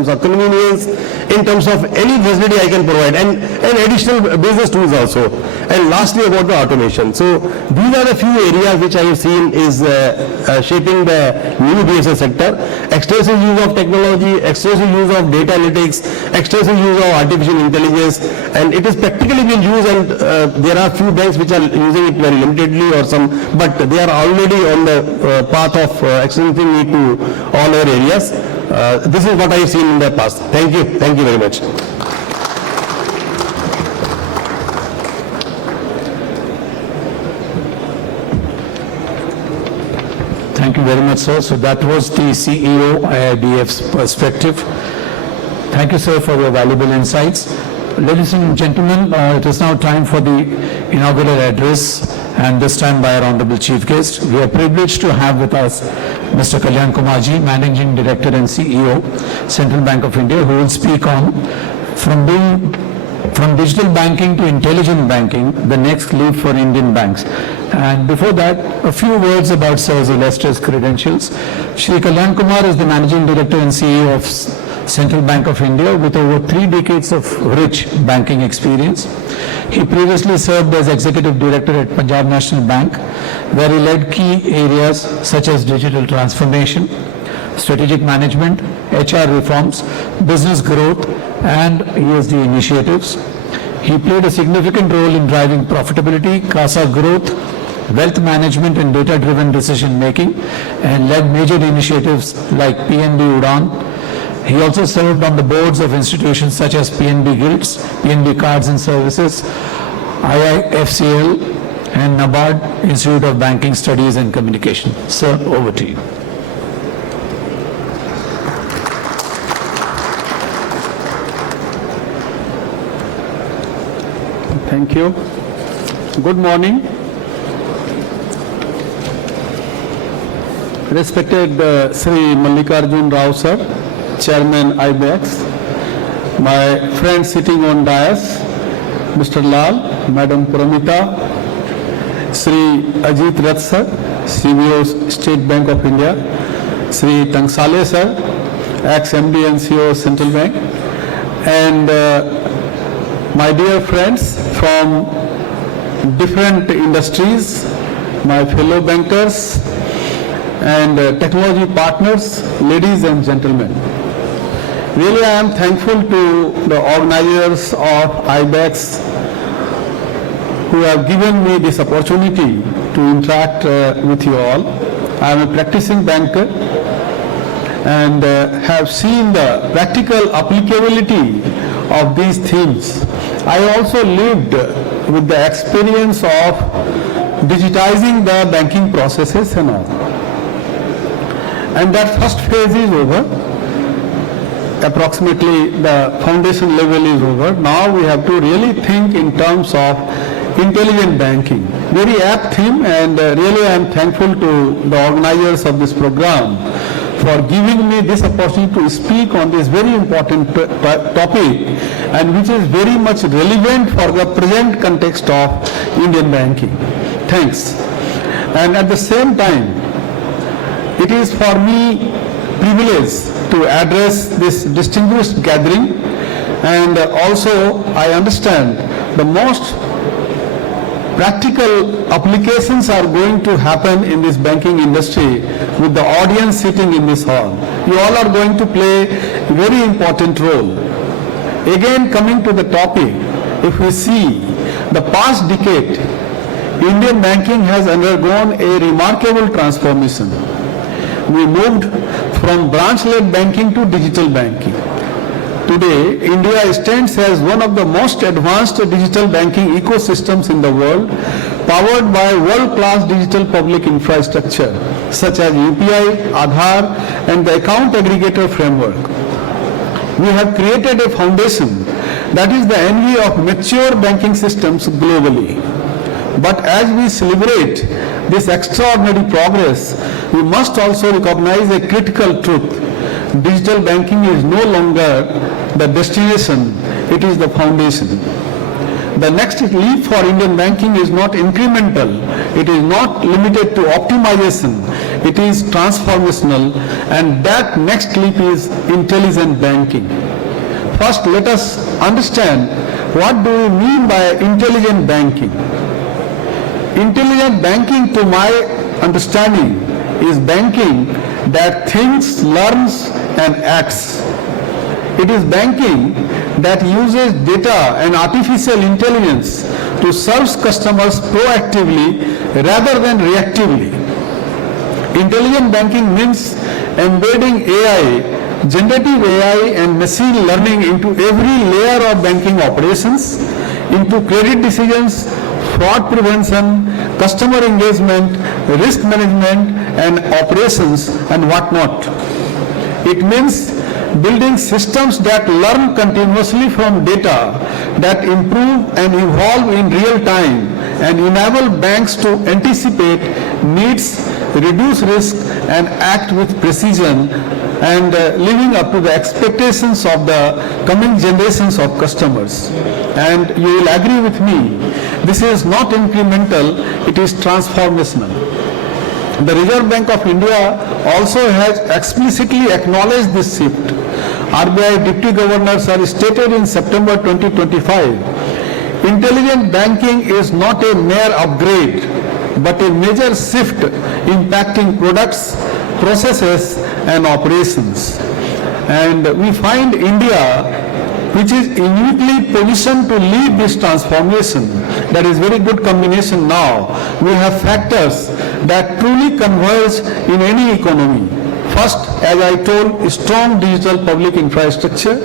of convenience, in terms of any facility I can provide, and additional business tools also. And lastly about the automation. So these are the few areas which I have seen is shaping the new BFSI sector. Extensive use of technology, extensive use of data analytics, extensive use of artificial intelligence, and it is practically being used, and there are few banks which are using it very limitedly or some, but they are already on the path of extending it to all other areas. This is what I have seen in the past. Thank you very much. Thank you very much, sir. So that was the CEO IIBF's perspective. Thank you, sir, for your valuable insights. Ladies and gentlemen, it is now time for the inaugural address, and this time by our honorable chief guest. We are privileged to have with us Mr. Kalyan Kumarji, Managing Director and CEO, Central Bank of India, who will speak on from digital banking to intelligent banking, the next leap for Indian banks. And before that, a few words about Sir's illustrious credentials. Shri Kalyan Kumar is the Managing Director and CEO of Central Bank of India with over 3 decades of rich banking experience. He previously served as Executive Director at Punjab National Bank, where he led key areas such as digital transformation, strategic management, HR reforms, business growth, and ESG initiatives. He played a significant role in driving profitability, CASA growth, wealth management and data-driven decision-making, and led major initiatives like PNB Udan. He also served on the boards of institutions such as PNB Guilds, PNB Cards and Services, IIFCL, and NABARD Institute of Banking Studies and Communication. Sir, over to you. Thank you. Good morning. Respected Sri Mallikarjuna Rao sir, Chairman IBEX, my friends sitting on dais, Mr. Lalla, Madam Paramita, Sri Ajit Rath sir, CBO State Bank of India, Sri Tangsale sir, ex-MD and CEO Central Bank, and my dear friends from different industries, my fellow bankers and technology partners, ladies and gentlemen. Really, I am thankful to the organizers of IBEX who have given me this opportunity to interact with you all. I am a practicing banker and have seen the practical applicability of these themes. I also lived with the experience of digitizing the banking processes and all. And that first phase is over. Approximately the foundation level is over. Now we have to really think in terms of intelligent banking. Very apt theme, and really I am thankful to the organizers of this program for giving me this opportunity to speak on this very important topic, and which is very much relevant for the present context of Indian banking. Thanks. And at the same time, it is for me privilege to address this distinguished gathering, and also I understand the most practical applications are going to happen in this banking industry with the audience sitting in this hall. You all are going to play a very important role. Again, coming to the topic, if we see the past decade, Indian banking has undergone a remarkable transformation. We moved from branch-led banking to digital banking. Today, India stands as one of the most advanced digital banking ecosystems in the world, powered by world-class digital public infrastructure, such as UPI, Aadhaar, and the account aggregator framework. We have created a foundation that is the envy of mature banking systems globally. But as we celebrate this extraordinary progress, we must also recognize a critical truth. Digital banking is no longer the destination, it is the foundation. The next leap for Indian banking is not incremental, it is not limited to optimization, it is transformational, and that next leap is intelligent banking. First, let us understand what do we mean by intelligent banking. Intelligent banking, to my understanding, is banking that thinks, learns, and acts. It is banking that uses data and artificial intelligence to serve customers proactively rather than reactively. Intelligent banking means embedding AI, generative AI and machine learning into every layer of banking operations, into credit decisions, fraud prevention, customer engagement, risk management, and operations and whatnot. It means building systems that learn continuously from data, that improve and evolve in real time, and enable banks to anticipate needs, reduce risk, and act with precision, and living up to the expectations of the coming generations of customers. And you will agree with me, this is not incremental, it is transformational. The Reserve Bank of India also has explicitly acknowledged this shift. RBI Deputy Governors have stated in September 2025, intelligent banking is not a mere upgrade, but a major shift impacting products, processes, and operations. And we find India, which is uniquely positioned to lead this transformation. That is very good combination now. We have factors that truly converge in any economy. First, as I told, strong digital public infrastructure.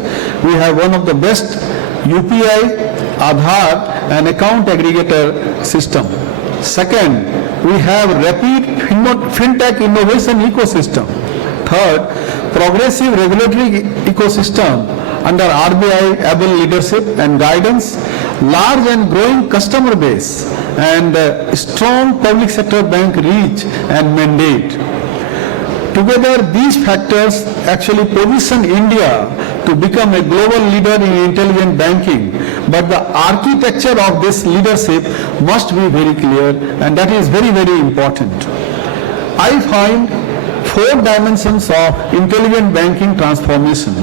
We have one of the best UPI, Aadhaar, and account aggregator system. Second, we have rapid Fintech innovation ecosystem. Third, progressive regulatory ecosystem under RBI able leadership and guidance, large and growing customer base, and strong public sector bank reach and mandate. Together, these factors actually position India to become a global leader in intelligent banking, but the architecture of this leadership must be very clear, and that is very, very important. I find 4 dimensions of intelligent banking transformation.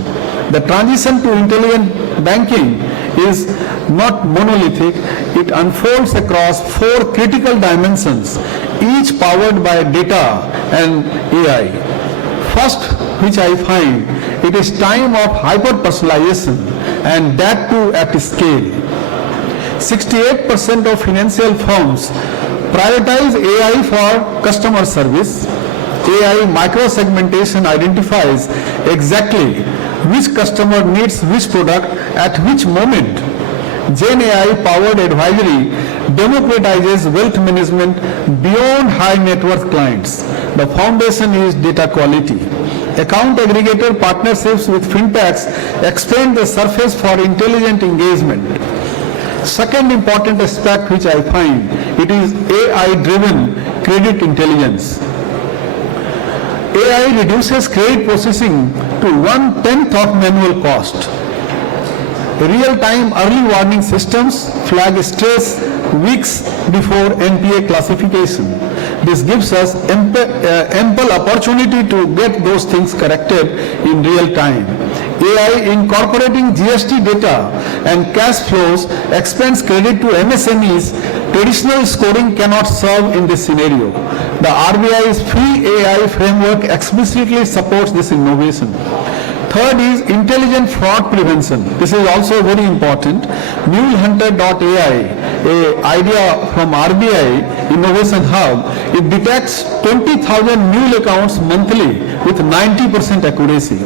The transition to intelligent banking is not monolithic. It unfolds across 4 critical dimensions, each powered by data and AI. First, which I find, it is time of hyper-personalization, and that too at scale. 68% of financial firms prioritize AI for customer service. AI micro-segmentation identifies exactly which customer needs which product at which moment. Gen AI-powered advisory democratizes wealth management beyond high-net-worth clients. The foundation is data quality. Account aggregator partnerships with fintechs expand the surface for intelligent engagement. Second important aspect which I find, it is AI-driven credit intelligence. AI reduces credit processing to 1/10th of manual cost. Real-time early warning systems flag stress weeks before NPA classification. This gives us ample opportunity to get those things corrected in real time. AI incorporating GST data and cash flows expands credit to MSMEs. Traditional scoring cannot serve in this scenario. The RBI's free AI framework explicitly supports this innovation. Third is intelligent fraud prevention. This is also very important. MuleHunter.ai, a idea from RBI Innovation Hub, it detects 20,000 mule accounts monthly with 90% accuracy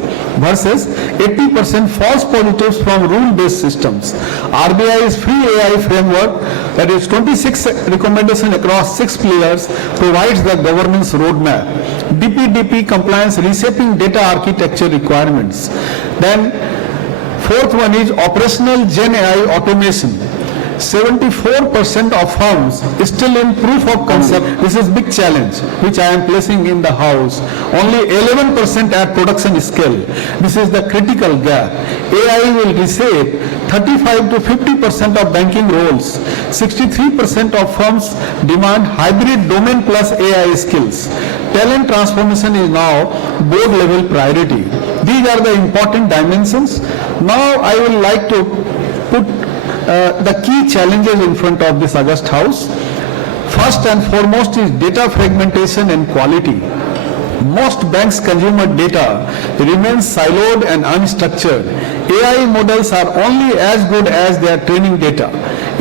versus 80% false positives from rule-based systems. RBI's free AI framework, that is 26 recommendations across 6 pillars, provides the governance roadmap. DPDP compliance reshaping data architecture requirements. Then fourth one is operational Gen AI automation. 74% of firms still in proof of concept. This is big challenge which I am placing in the house. Only 11% at production scale. This is the critical gap. AI will reshape 35 to 50% of banking roles. 63% of firms demand hybrid domain plus AI skills. Talent transformation is now board level priority. These are the important dimensions. Now I would like to put the key challenges in front of this August House. First and foremost is data fragmentation and quality. Most banks' consumer data remains siloed and unstructured. AI models are only as good as their training data.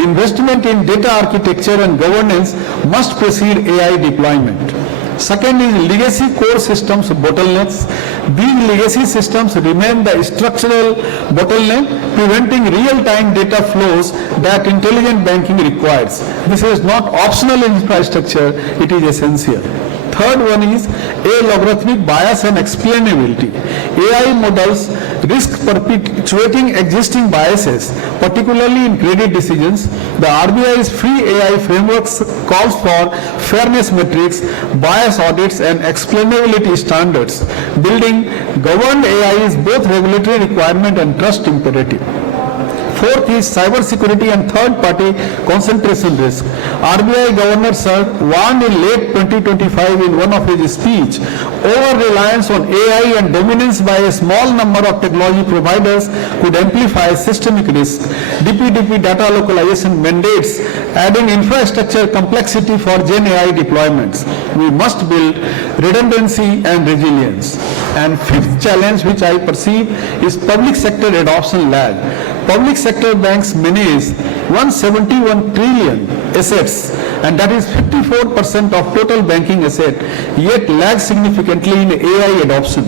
Investment in data architecture and governance must precede AI deployment. Second is legacy core systems bottlenecks. These legacy systems remain the structural bottleneck, preventing real-time data flows that intelligent banking requires. This is not optional infrastructure, it is essential. Third one is logarithmic bias and explainability. AI models risk perpetuating existing biases, particularly in credit decisions. The RBI's free AI frameworks calls for fairness metrics, bias audits, and explainability standards. Building governed AI is both regulatory requirement and trust imperative. Fourth is cybersecurity and third-party concentration risk. RBI Governor Sir warned in late 2025 in one of his speech, over-reliance on AI and dominance by a small number of technology providers could amplify systemic risk. DPDP data localization mandates adding infrastructure complexity for Gen AI deployments. We must build redundancy and resilience. And fifth challenge which I perceive is public sector adoption lag. Public sector banks manage 171 trillion assets, and that is 54% of total banking asset, yet lag significantly in AI adoption.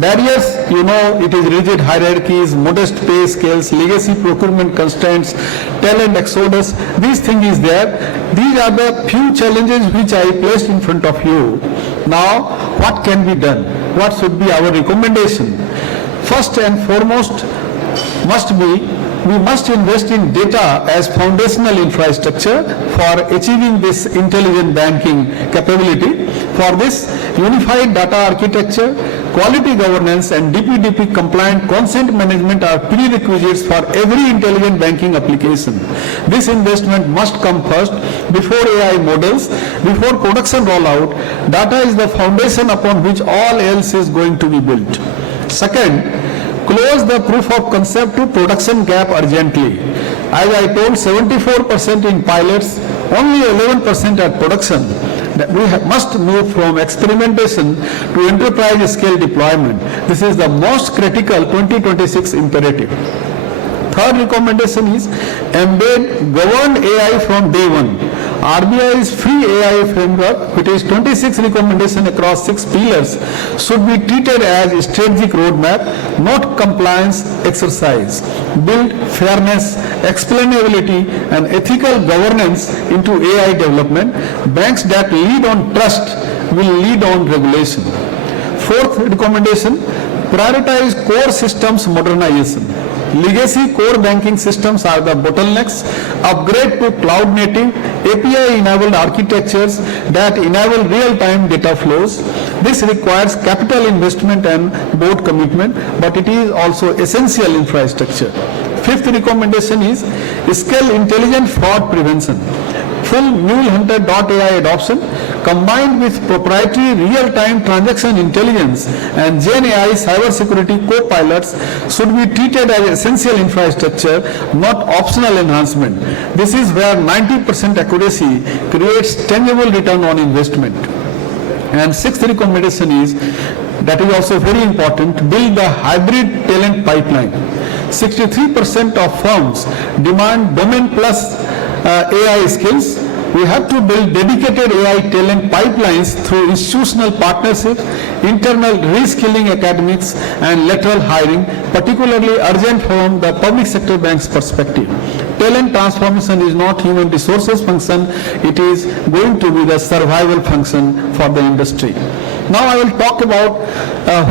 Barriers, it is rigid hierarchies, modest pay scales, legacy procurement constraints, talent exodus, these things is there. These are the few challenges which I placed in front of you. Now, what can be done? What should be our recommendation? First and foremost we must invest in data as foundational infrastructure for achieving this intelligent banking capability. For this, unified data architecture, quality governance, and DPDP compliant consent management are prerequisites for every intelligent banking application. This investment must come first before AI models, before production rollout. Data is the foundation upon which all else is going to be built. Second, close the proof of concept to production gap urgently. As I told, 74% in pilots, only 11% at production. That we must move from experimentation to enterprise scale deployment. This is the most critical 2026 imperative. Third recommendation is embed governed AI from day one. RBI's free AI framework, which is 26 recommendations across 6 pillars, should be treated as a strategic roadmap, not compliance exercise. Build fairness, explainability, and ethical governance into AI development. Banks that lead on trust will lead on regulation. Fourth recommendation, prioritize core systems modernization. Legacy core banking systems are the bottlenecks. Upgrade to cloud native, API-enabled architectures that enable real-time data flows. This requires capital investment and board commitment, but it is also essential infrastructure. Fifth recommendation is scale intelligent fraud prevention. Full MuleHunter.ai adoption combined with proprietary real-time transaction intelligence and GenAI cybersecurity co-pilots should be treated as essential infrastructure, not optional enhancement. This is where 90% accuracy creates tangible return on investment. And sixth recommendation is, that is also very important, build the hybrid talent pipeline. 63% of firms demand domain plus AI skills. We have to build dedicated AI talent pipelines through institutional partnerships, internal reskilling academics, and lateral hiring, particularly urgent from the public sector bank's perspective. Talent transformation is not human resources function, it is going to be the survival function for the industry. Now I will talk about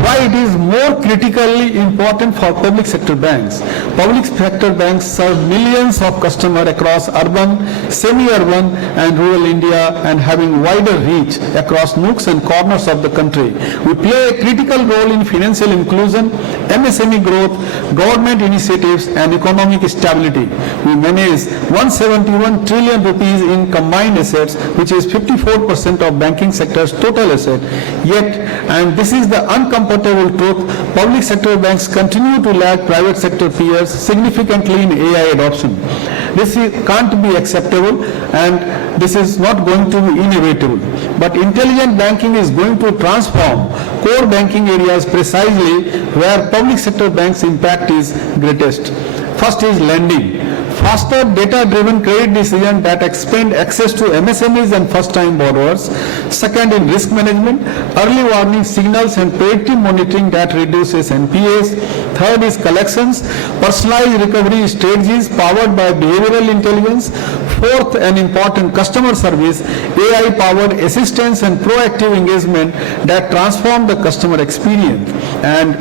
why it is more critically important for public sector banks. Public sector banks serve millions of customers across urban, semi-urban and rural India and having wider reach across nooks and corners of the country. We play a critical role in financial inclusion, MSME growth, government initiatives and economic stability. We manage 171 trillion rupees in combined assets, which is 54% of banking sector's total asset. Yet, and this is the uncomfortable truth, public sector banks continue to lag private sector peers significantly in AI adoption. This can't be acceptable and this is not going to be inevitable. But intelligent banking is going to transform core banking areas precisely where public sector banks' impact is greatest. First is lending. Faster data-driven credit decisions that expand access to MSMEs and first-time borrowers. Second, in risk management, early warning signals and predictive monitoring that reduces NPAs. Third is collections, personalized recovery strategies powered by behavioral intelligence. Fourth, and important, customer service, AI-powered assistance and proactive engagement that transform the customer experience. And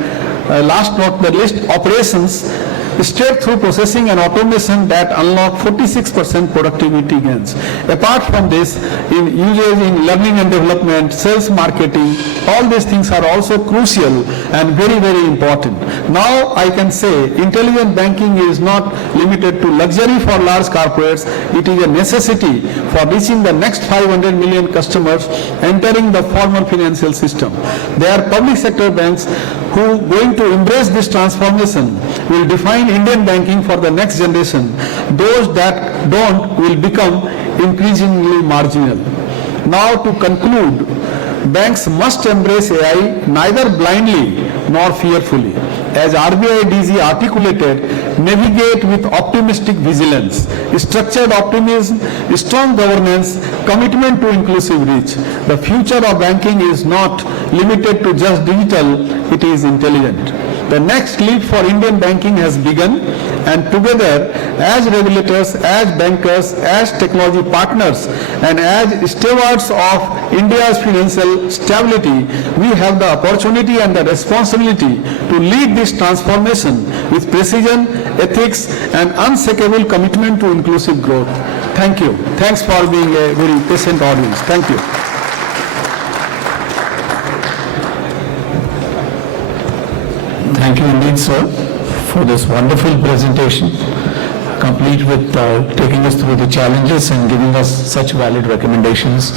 last not the least, operations, straight-through processing and automation that unlock 46% productivity gains. Apart from this, in usage in learning and development, sales marketing, all these things are also crucial and very, very important. Now I can say intelligent banking is not limited to luxury for large corporates. It is a necessity for reaching the next 500 million customers entering the formal financial system. There are public sector banks who going to embrace this transformation will define Indian banking for the next generation. Those that don't will become increasingly marginal. Now to conclude, banks must embrace AI neither blindly nor fearfully. As RBI DG articulated, navigate with optimistic vigilance, structured optimism, strong governance, commitment to inclusive reach. The future of banking is not limited to just digital, it is intelligent. The next leap for Indian banking has begun, and together as regulators, as bankers, as technology partners and as stewards of India's financial stability, we have the opportunity and the responsibility to lead this transformation with precision, ethics and unshakable commitment to inclusive growth. Thank you. Thanks for being a very patient audience. Thank you. Thank you indeed, sir, for this wonderful presentation, complete with taking us through the challenges and giving us such valid recommendations.